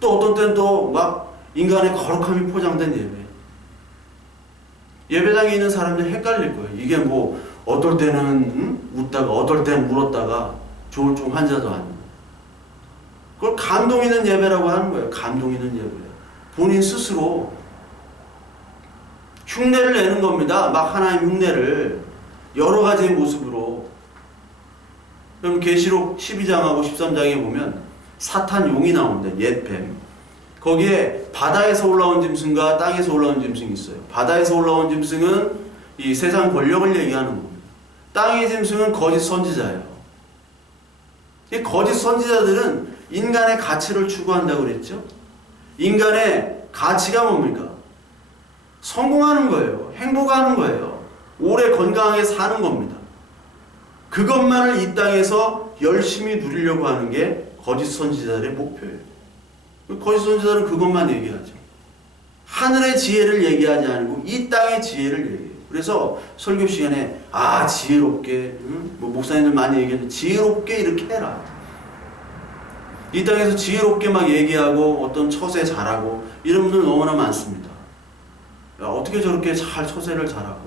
또 어떤 때는 또 막 인간의 거룩함이 포장된 예배. 예배당에 있는 사람들이 헷갈릴 거예요. 이게 뭐 어떨 때는 웃다가 어떨 때는 울었다가 조울증 환자도 아니고. 그걸 감동 있는 예배라고 하는 거예요. 감동 있는 예배. 본인 스스로 흉내를 내는 겁니다. 막 하나님 흉내를 여러 가지의 모습으로. 그럼 계시록 12장하고 13장에 보면 사탄 용이 나옵니다. 옛뱀. 거기에 바다에서 올라온 짐승과 땅에서 올라온 짐승이 있어요. 바다에서 올라온 짐승은 이 세상 권력을 얘기하는 겁니다. 땅의 짐승은 거짓 선지자예요. 이 거짓 선지자들은 인간의 가치를 추구한다고 그랬죠. 인간의 가치가 뭡니까? 성공하는 거예요. 행복하는 거예요. 오래 건강하게 사는 겁니다. 그것만을 이 땅에서 열심히 누리려고 하는 게 거짓 선지자들의 목표예요. 거짓 선지자들은 그것만 얘기하죠. 하늘의 지혜를 얘기하지 않고 이 땅의 지혜를 얘기해요. 그래서 설교 시간에 지혜롭게, 뭐 목사님들 많이 얘기하는데 지혜롭게 이렇게 해라. 이 땅에서 지혜롭게 막 얘기하고 어떤 처세 잘하고 이런 분들 너무나 많습니다. 야, 어떻게 저렇게 잘 처세를 잘하고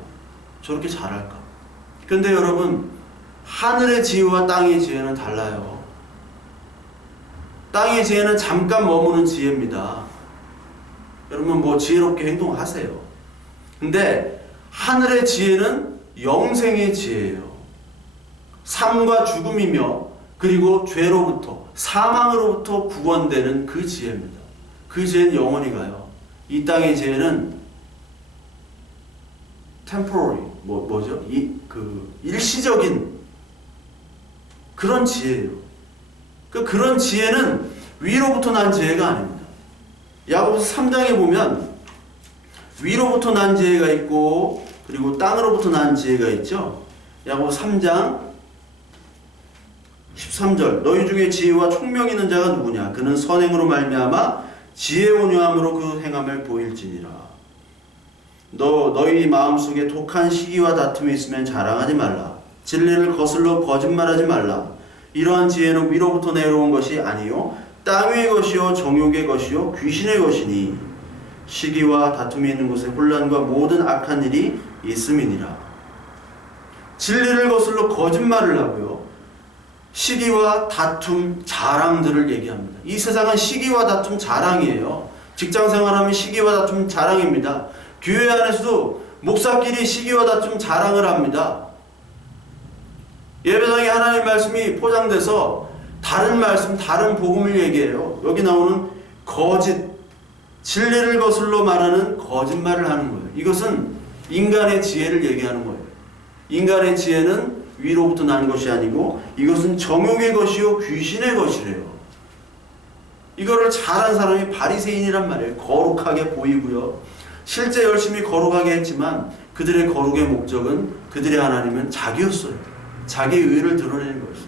저렇게 잘할까? 그런데 여러분, 하늘의 지혜와 땅의 지혜는 달라요. 땅의 지혜는 잠깐 머무는 지혜입니다. 여러분 뭐 지혜롭게 행동하세요. 근데 하늘의 지혜는 영생의 지혜예요. 삶과 죽음이며 그리고 죄로부터 사망으로부터 구원되는 그 지혜입니다. 그 지혜는 영원히 가요. 이 땅의 지혜는 temporary 뭐죠? 일시적인 그런 지혜예요. 그런 지혜는 위로부터 난 지혜가 아닙니다. 야고보서 3장에 보면 위로부터 난 지혜가 있고 그리고 땅으로부터 난 지혜가 있죠. 야고보서 3장 13절 너희 중에 지혜와 총명 있는 자가 누구냐? 그는 선행으로 말미암아 지혜 온유함으로 그 행함을 보일지니라. 너희 마음속에 독한 시기와 다툼이 있으면 자랑하지 말라. 진리를 거슬러 거짓말하지 말라. 이러한 지혜는 위로부터 내려온 것이 아니요 땅의 것이요 정욕의 것이요 귀신의 것이니 시기와 다툼이 있는 곳에 혼란과 모든 악한 일이 있음이니라. 진리를 거슬러 거짓말을 하고요. 시기와 다툼, 자랑들을 얘기합니다. 이 세상은 시기와 다툼, 자랑이에요. 직장생활하면 시기와 다툼, 자랑입니다. 교회 안에서도 목사끼리 시기와 다툼, 자랑을 합니다. 예배당에 하나님의 말씀이 포장돼서 다른 말씀, 다른 복음을 얘기해요. 여기 나오는 거짓, 진리를 거슬러 말하는 거짓말을 하는 거예요. 이것은 인간의 지혜를 얘기하는 거예요. 인간의 지혜는 위로부터 나는 것이 아니고 이것은 정욕의 것이요 귀신의 것이래요. 이거를 잘한 사람이 바리새인이란 말이에요. 거룩하게 보이고요. 실제 열심히 거룩하게 했지만 그들의 거룩의 목적은 그들의 하나님은 자기였어요. 자기의 의를 드러내는 것이죠.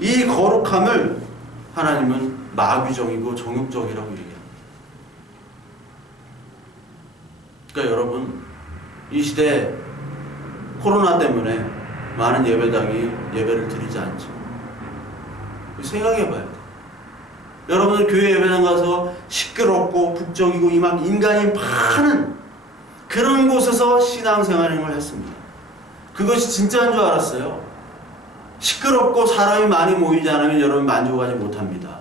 이 거룩함을 하나님은 마귀적이고 정욕적이라고 얘기합니다. 그러니까 여러분, 이 시대에 코로나 때문에 많은 예배당이 예배를 드리지 않죠. 생각해 봐야 돼요. 여러분은 교회 예배당 가서 시끄럽고 북적이고 막 인간이 많은 그런 곳에서 신앙생활을 했습니다. 그것이 진짜인 줄 알았어요. 시끄럽고 사람이 많이 모이지 않으면 여러분 만족하지 못합니다.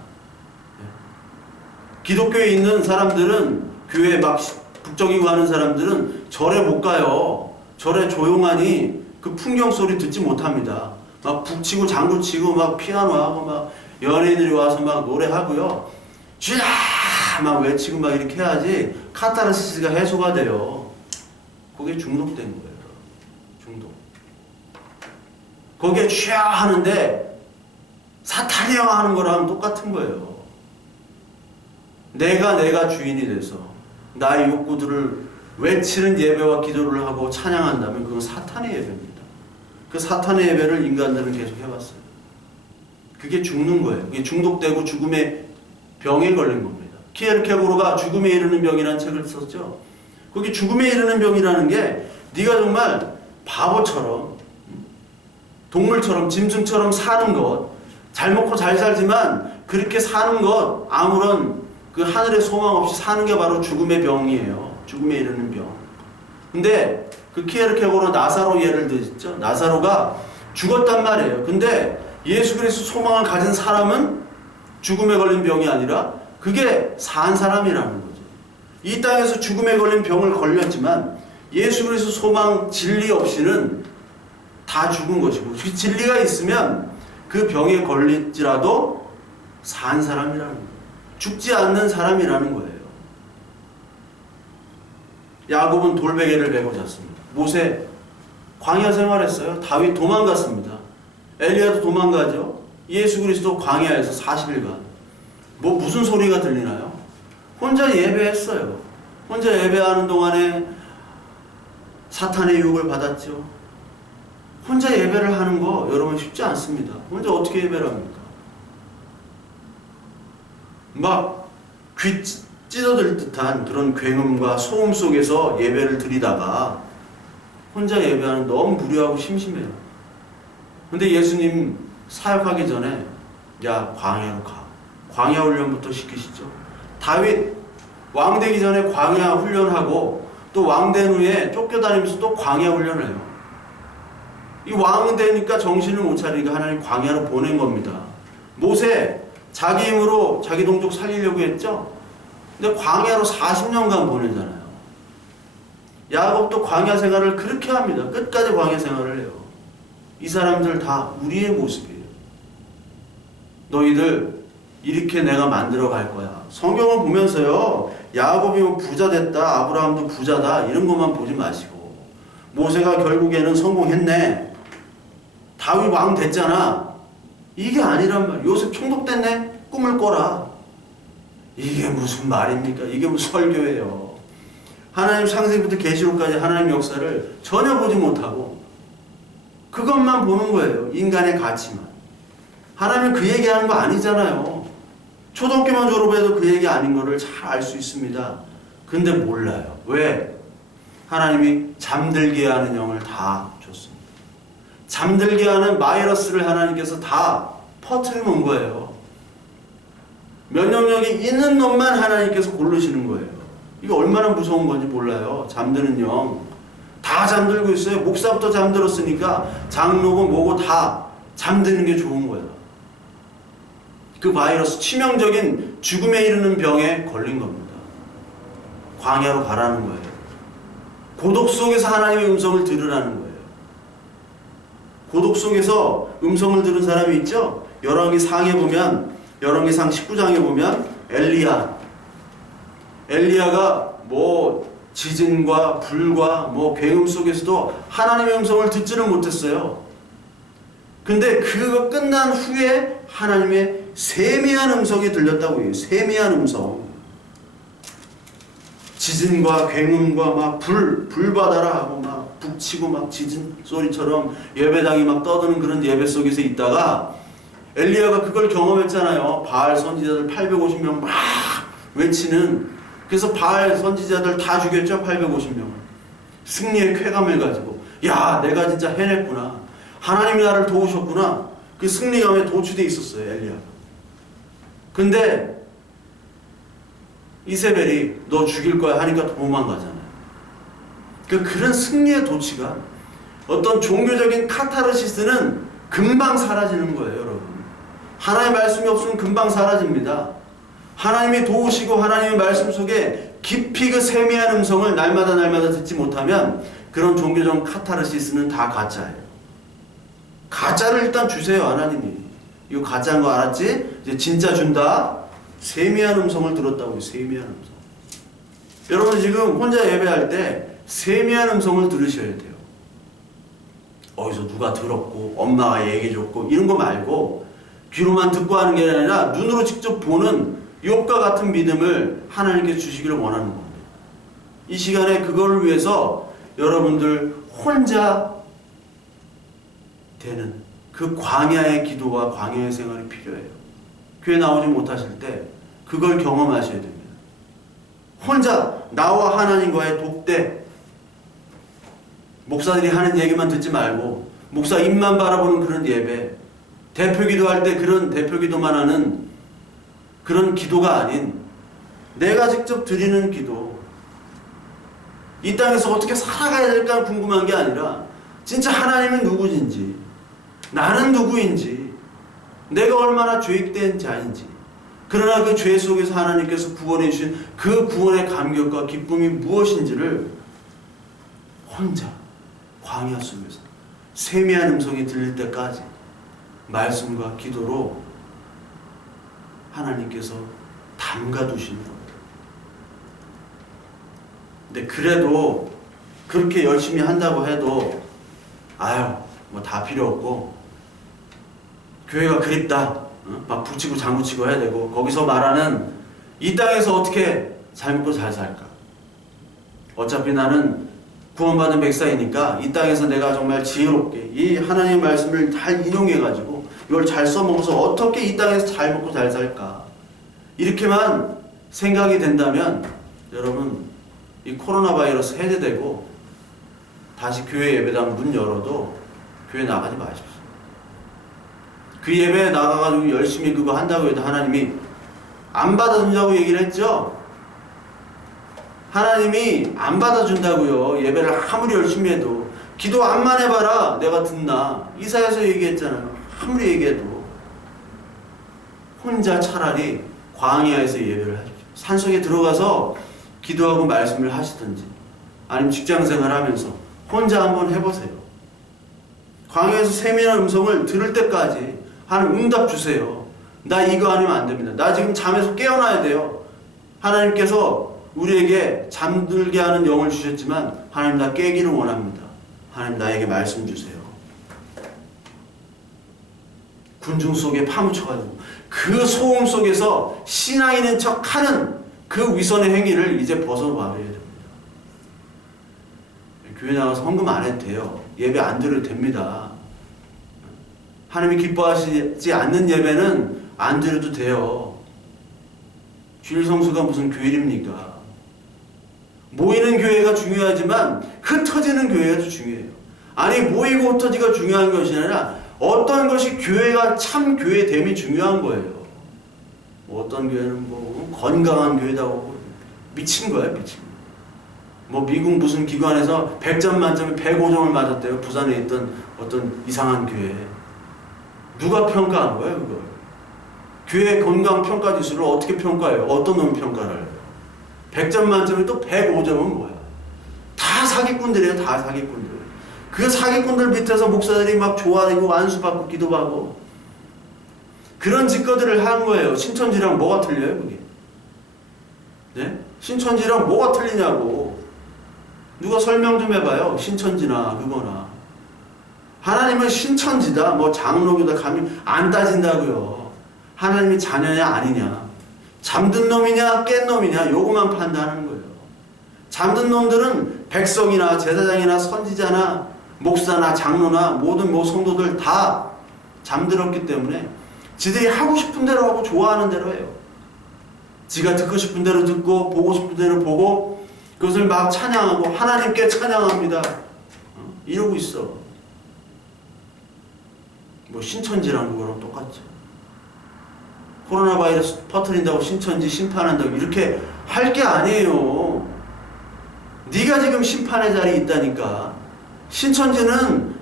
기독교에 있는 사람들은, 교회 막 북적이고 하는 사람들은 절에 못 가요. 절에 조용하니 그 풍경 소리 듣지 못합니다. 막 북치고 장구치고 막 피아노하고 막 연예인들이 와서 막 노래하고요. 쥐야 막 외치고 막 이렇게 해야지 카타르시스가 해소가 돼요. 그게 중독된 거예요. 중독. 거기에 쥐야 하는데 사탄이야 하는 거랑 똑같은 거예요. 내가 주인이 돼서 나의 욕구들을 외치는 예배와 기도를 하고 찬양한다면 그건 사탄의 예배입니다. 그 사탄의 예배를 인간들은 계속 해왔어요. 그게 죽는 거예요. 그게 중독되고 죽음의 병에 걸린 겁니다. 키에르케고르가 죽음에 이르는 병이라는 책을 썼죠. 거기 죽음에 이르는 병이라는 게 네가 정말 바보처럼, 동물처럼, 짐승처럼 사는 것, 잘 먹고 잘 살지만 그렇게 사는 것, 아무런 그 하늘의 소망 없이 사는 게 바로 죽음의 병이에요. 죽음에 이르는 병. 근데 그 키에르케고르 나사로 예를 들었죠. 나사로가 죽었단 말이에요. 근데 예수 그리스도 소망을 가진 사람은 죽음에 걸린 병이 아니라 그게 산 사람이라는 거죠. 이 땅에서 죽음에 걸린 병을 걸렸지만 예수 그리스도 소망 진리 없이는 다 죽은 것이고, 그 진리가 있으면 그 병에 걸릴지라도 산 사람이라는 거예요. 죽지 않는 사람이라는 거예요. 야곱은 돌베개를 메고 잤습니다. 모세 광야 생활했어요. 다윗 도망갔습니다. 엘리야도 도망가죠. 예수 그리스도 광야에서 40일간 무슨 소리가 들리나요? 혼자 예배했어요. 혼자 예배하는 동안에 사탄의 유혹을 받았죠. 혼자 예배를 하는 거 여러분 쉽지 않습니다. 혼자 어떻게 예배를 합니까? 막 귀 찢어들 듯한 그런 굉음과 소음 속에서 예배를 드리다가 혼자 예배하는 너무 무료하고 심심해요. 근데 예수님 사역하기 전에 야 광야로 가. 광야 훈련부터 시키시죠. 다윗 왕 되기 전에 광야 훈련하고 또 왕 된 후에 쫓겨다니면서 또 광야 훈련을 해요. 이 왕 되니까 정신을 못 차리니까 하나님 광야로 보낸 겁니다. 모세 자기 힘으로 자기 동족 살리려고 했죠. 근데 광야로 40년간 보내잖아요. 야곱도 광야 생활을 그렇게 합니다. 끝까지 광야 생활을 해요. 이 사람들 다 우리의 모습이에요. 너희들 이렇게 내가 만들어 갈 거야. 성경을 보면서요, 야곱이 부자 됐다, 아브라함도 부자다 이런 것만 보지 마시고, 모세가 결국에는 성공했네, 다윗 왕 됐잖아, 이게 아니란 말이에요. 요셉 총독됐네, 꿈을 꿔라. 이게 무슨 말입니까? 이게 무슨 설교예요. 하나님 창세기부터 계시록까지 하나님 역사를 전혀 보지 못하고 그것만 보는 거예요. 인간의 가치만. 하나님은 그 얘기하는 거 아니잖아요. 초등학교만 졸업해도 그 얘기 아닌 거를 잘 알 수 있습니다. 근데 몰라요. 왜? 하나님이 잠들게 하는 영을 다 줬습니다. 잠들게 하는 바이러스를 하나님께서 다 퍼뜨려 놓은 거예요. 면역력이 있는 놈만 하나님께서 고르시는 거예요. 이게 얼마나 무서운 건지 몰라요. 잠드는 영. 다 잠들고 있어요. 목사부터 잠들었으니까 장로고 뭐고 다 잠드는 게 좋은 거예요. 그 바이러스, 치명적인 죽음에 이르는 병에 걸린 겁니다. 광야로 가라는 거예요. 고독 속에서 하나님의 음성을 들으라는 거예요. 고독 속에서 음성을 들은 사람이 있죠? 열왕기상에 보면, 열왕기상 19장에 보면 엘리야가 뭐 지진과 불과 뭐 굉음 속에서도 하나님의 음성을 듣지는 못했어요. 근데 그거 끝난 후에 하나님의 세미한 음성이 들렸다고 해요. 세미한 음성. 지진과 굉음과 막 불바다라 하고 막 북치고 막 지진 소리처럼 예배당이 막 떠드는 그런 예배 속에서 있다가 엘리야가 그걸 경험했잖아요. 바알 선지자들 850명 막 외치는. 그래서 바알 선지자들 다 죽였죠. 850명을. 승리의 쾌감을 가지고, 야 내가 진짜 해냈구나, 하나님이 나를 도우셨구나, 그 승리감에 도취되어 있었어요. 엘리야가. 근데 이세벨이 너 죽일 거야 하니까 도망가잖아요. 그런 승리의 도취가, 어떤 종교적인 카타르시스는 금방 사라지는 거예요. 여러분, 하나님의 말씀이 없으면 금방 사라집니다. 하나님이 도우시고 하나님의 말씀 속에 깊이 그 세미한 음성을 날마다 듣지 못하면 그런 종교적 카타르시스는 다 가짜예요. 가짜를 일단 주세요, 하나님이. 이거 가짜인 거 알았지? 이제 진짜 준다. 세미한 음성을 들었다고요. 세미한 음성. 여러분 지금 혼자 예배할 때 세미한 음성을 들으셔야 돼요. 어디서 누가 들었고 엄마가 얘기해줬고 이런 거 말고 귀로만 듣고 하는 게 아니라 눈으로 직접 보는 욥과 같은 믿음을 하나님께 주시기를 원하는 겁니다. 이 시간에 그거를 위해서 여러분들 혼자 되는 그 광야의 기도와 광야의 생활이 필요해요. 교회 나오지 못하실 때 그걸 경험하셔야 됩니다. 혼자 나와 하나님과의 독대, 목사들이 하는 얘기만 듣지 말고 목사 입만 바라보는 그런 예배, 대표 기도할 때 그런 대표 기도만 하는 그런 기도가 아닌 내가 직접 드리는 기도, 이 땅에서 어떻게 살아가야 될까 궁금한 게 아니라 진짜 하나님은 누구인지, 나는 누구인지, 내가 얼마나 죄악된 자인지, 그러나 그 죄 속에서 하나님께서 구원해 주신 그 구원의 감격과 기쁨이 무엇인지를 혼자 광야 속에서 세미한 음성이 들릴 때까지 말씀과 기도로 하나님께서 담가두시는 겁니다. 근데 그래도 그렇게 열심히 한다고 해도 뭐 다 필요 없고 교회가 그립다, 막 북치고 장구치고 해야 되고 거기서 말하는 이 땅에서 어떻게 잘 먹고 잘 살까? 어차피 나는 구원받은 백성이니까 이 땅에서 내가 정말 지혜롭게 이 하나님의 말씀을 잘 인용해가지고 이걸 잘 써먹어서 어떻게 이 땅에서 잘 먹고 잘 살까? 이렇게만 생각이 된다면 여러분 이 코로나 바이러스 해제되고 다시 교회 예배당 문 열어도 교회 나가지 마십시오. 그 예배에 나가가지고 열심히 그거 한다고 해도 하나님이 안 받아준다고 얘기를 했죠? 하나님이 안 받아준다고요. 예배를 아무리 열심히 해도. 기도 암만 해봐라 내가 듣나. 이사야서 얘기했잖아요. 아무리 얘기해도. 혼자 차라리 광야에서 예배를 하십시오. 산속에 들어가서 기도하고 말씀을 하시든지 아니면 직장생활 하면서 혼자 한번 해보세요. 광야에서 세미한 음성을 들을 때까지 하나님 응답 주세요. 나 이거 아니면 안 됩니다. 나 지금 잠에서 깨어나야 돼요. 하나님께서 우리에게 잠들게 하는 영을 주셨지만 하나님 나 깨기를 원합니다. 하나님 나에게 말씀 주세요. 군중 속에 파묻혀가지고 그 소음 속에서 신앙인인 척하는 그 위선의 행위를 이제 벗어버려야 됩니다. 교회 나가서 헌금 안 해도 돼요. 예배 안 드려도 됩니다. 하나님이 기뻐하시지 않는 예배는 안 드려도 돼요. 주일 성수가 무슨 교일입니까? 모이는 교회가 중요하지만 흩어지는 교회가 더 중요해요. 아니 모이고 흩어지가 중요한 것이 아니라 어떤 것이 교회가 참 교회됨이 중요한 거예요. 어떤 교회는 뭐 건강한 교회다고 미친 거야 미친 거. 뭐 미국 무슨 기관에서 100점 만점에 105점을 맞았대요. 부산에 있던 어떤 이상한 교회. 누가 평가한 거예요 그걸? 교회 건강 평가 지수를 어떻게 평가해요? 어떤 놈이 평가를 해요? 100점 만점에 또 105점은 뭐야? 다 사기꾼들이에요. 다 사기꾼들. 그 사기꾼들 밑에서 목사들이 막 조아리고 안수받고 기도받고 그런 짓거리를 한 거예요. 신천지랑 뭐가 틀려요 그게? 네? 신천지랑 뭐가 틀리냐고. 누가 설명 좀 해봐요. 신천지나 그거나. 하나님은 신천지다 뭐 장로교다 가면 안 따진다고요. 하나님이 자녀냐 아니냐, 잠든 놈이냐 깬 놈이냐 요거만 판단하는 거예요. 잠든 놈들은 백성이나 제사장이나 선지자나 목사나 장로나 모든 성도들 다 잠들었기 때문에 지들이 하고 싶은 대로 하고 좋아하는 대로 해요. 지가 듣고 싶은 대로 듣고 보고 싶은 대로 보고 그것을 막 찬양하고 하나님께 찬양합니다. 이러고 있어. 뭐 신천지랑 그거랑 똑같죠. 코로나 바이러스 퍼뜨린다고 신천지 심판한다고 이렇게 할 게 아니에요. 네가 지금 심판의 자리에 있다니까. 신천지는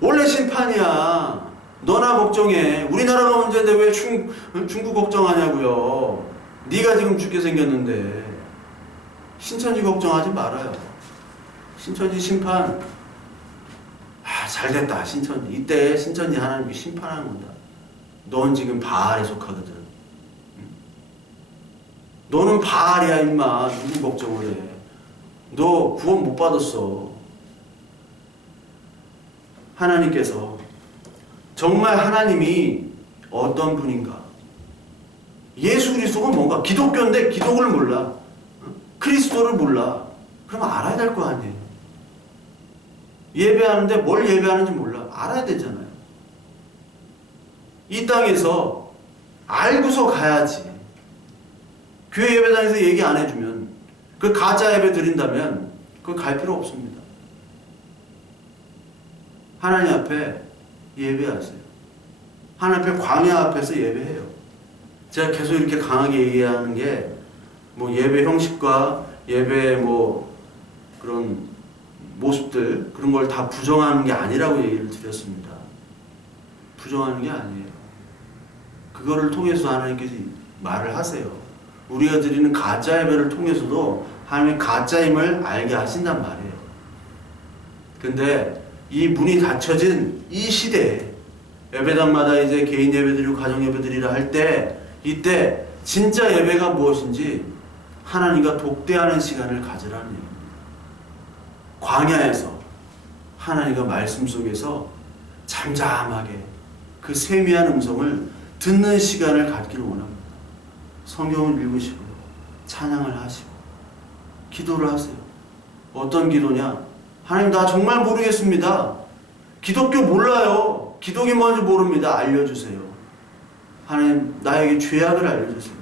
원래 심판이야. 너나 걱정해. 우리나라가 문제인데 왜 중국 걱정하냐고요. 네가 지금 죽게 생겼는데 신천지 걱정하지 말아요. 신천지 심판, 잘됐다 신천지. 이때 신천지 하나님이 심판하는 거다. 넌 지금 바알에 속하거든. 너는 바알이야 임마. 누구 걱정을 해. 너 구원 못 받았어. 하나님께서 정말 하나님이 어떤 분인가? 예수 그리스도가 뭔가? 기독교인데 기독을 몰라. 그리스도를 몰라. 그럼 알아야 될 거 아니에요. 예배하는데 뭘 예배하는지 몰라. 알아야 되잖아요. 이 땅에서 알고서 가야지. 교회 예배당에서 얘기 안 해주면, 그 가짜 예배 드린다면 그거 갈 필요 없습니다. 하나님 앞에 예배하세요. 하나님 앞에 광야 앞에서 예배해요. 제가 계속 이렇게 강하게 얘기하는 게 뭐 예배 형식과 예배 뭐 그런 모습들, 그런 걸 다 부정하는 게 아니라고 얘기를 드렸습니다. 부정하는 게 아니에요. 그거를 통해서 하나님께서 말을 하세요. 우리가 드리는 가짜 예배를 통해서도 하나님의 가짜임을 알게 하신단 말이에요. 근데 이 문이 닫혀진 이 시대에 예배당마다 이제 개인 예배드리고 가정 예배드리라 할 때, 이때 진짜 예배가 무엇인지 하나님과 독대하는 시간을 가지라는 얘기입니다. 광야에서 하나님과 말씀 속에서 잠잠하게 그 세미한 음성을 듣는 시간을 갖기를 원합니다. 성경을 읽으시고요. 찬양을 하시고 기도를 하세요. 어떤 기도냐? 하나님, 나 정말 모르겠습니다. 기독교 몰라요. 기독이 뭔지 모릅니다. 알려주세요. 하나님, 나에게 죄악을 알려주세요.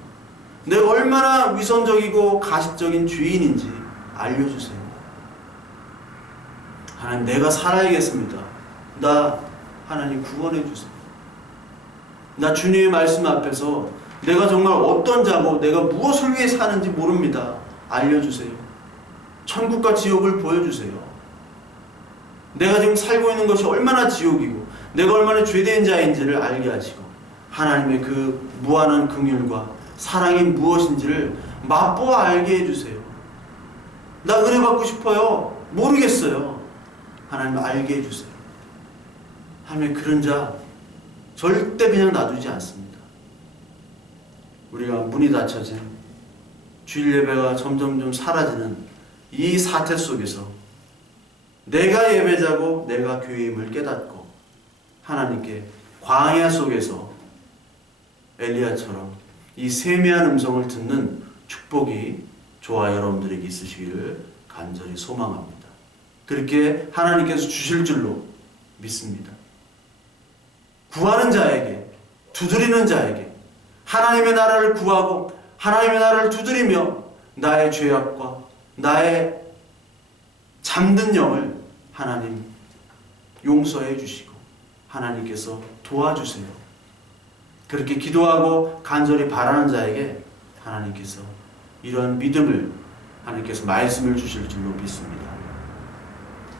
내가 얼마나 위선적이고 가식적인 죄인인지 알려주세요. 하나님, 내가 살아야겠습니다. 나 하나님 구원해 주세요. 나 주님의 말씀 앞에서 내가 정말 어떤 자고 내가 무엇을 위해 사는지 모릅니다. 알려주세요. 천국과 지옥을 보여주세요. 내가 지금 살고 있는 것이 얼마나 지옥이고 내가 얼마나 죄된 자인지를 알게 하시고 하나님의 그 무한한 긍휼과 사랑이 무엇인지를 맛보아 알게 해주세요. 나 은혜 받고 싶어요. 모르겠어요. 하나님 알게 해주세요. 하나님, 그런 자 절대 그냥 놔두지 않습니다. 우리가 문이 닫혀진 주일 예배가 점점점 사라지는 이 사태 속에서 내가 예배자고 내가 교회임을 깨닫고 하나님께 광야 속에서 엘리야처럼 이 세미한 음성을 듣는 축복이 저와 여러분들에게 있으시기를 간절히 소망합니다. 그렇게 하나님께서 주실 줄로 믿습니다. 구하는 자에게, 두드리는 자에게 하나님의 나라를 구하고 하나님의 나라를 두드리며 나의 죄악과 나의 잠든 영을 하나님 용서해 주시고 하나님께서 도와주세요. 그렇게 기도하고 간절히 바라는 자에게 하나님께서 이런 믿음을, 하나님께서 말씀을 주실 줄로 믿습니다.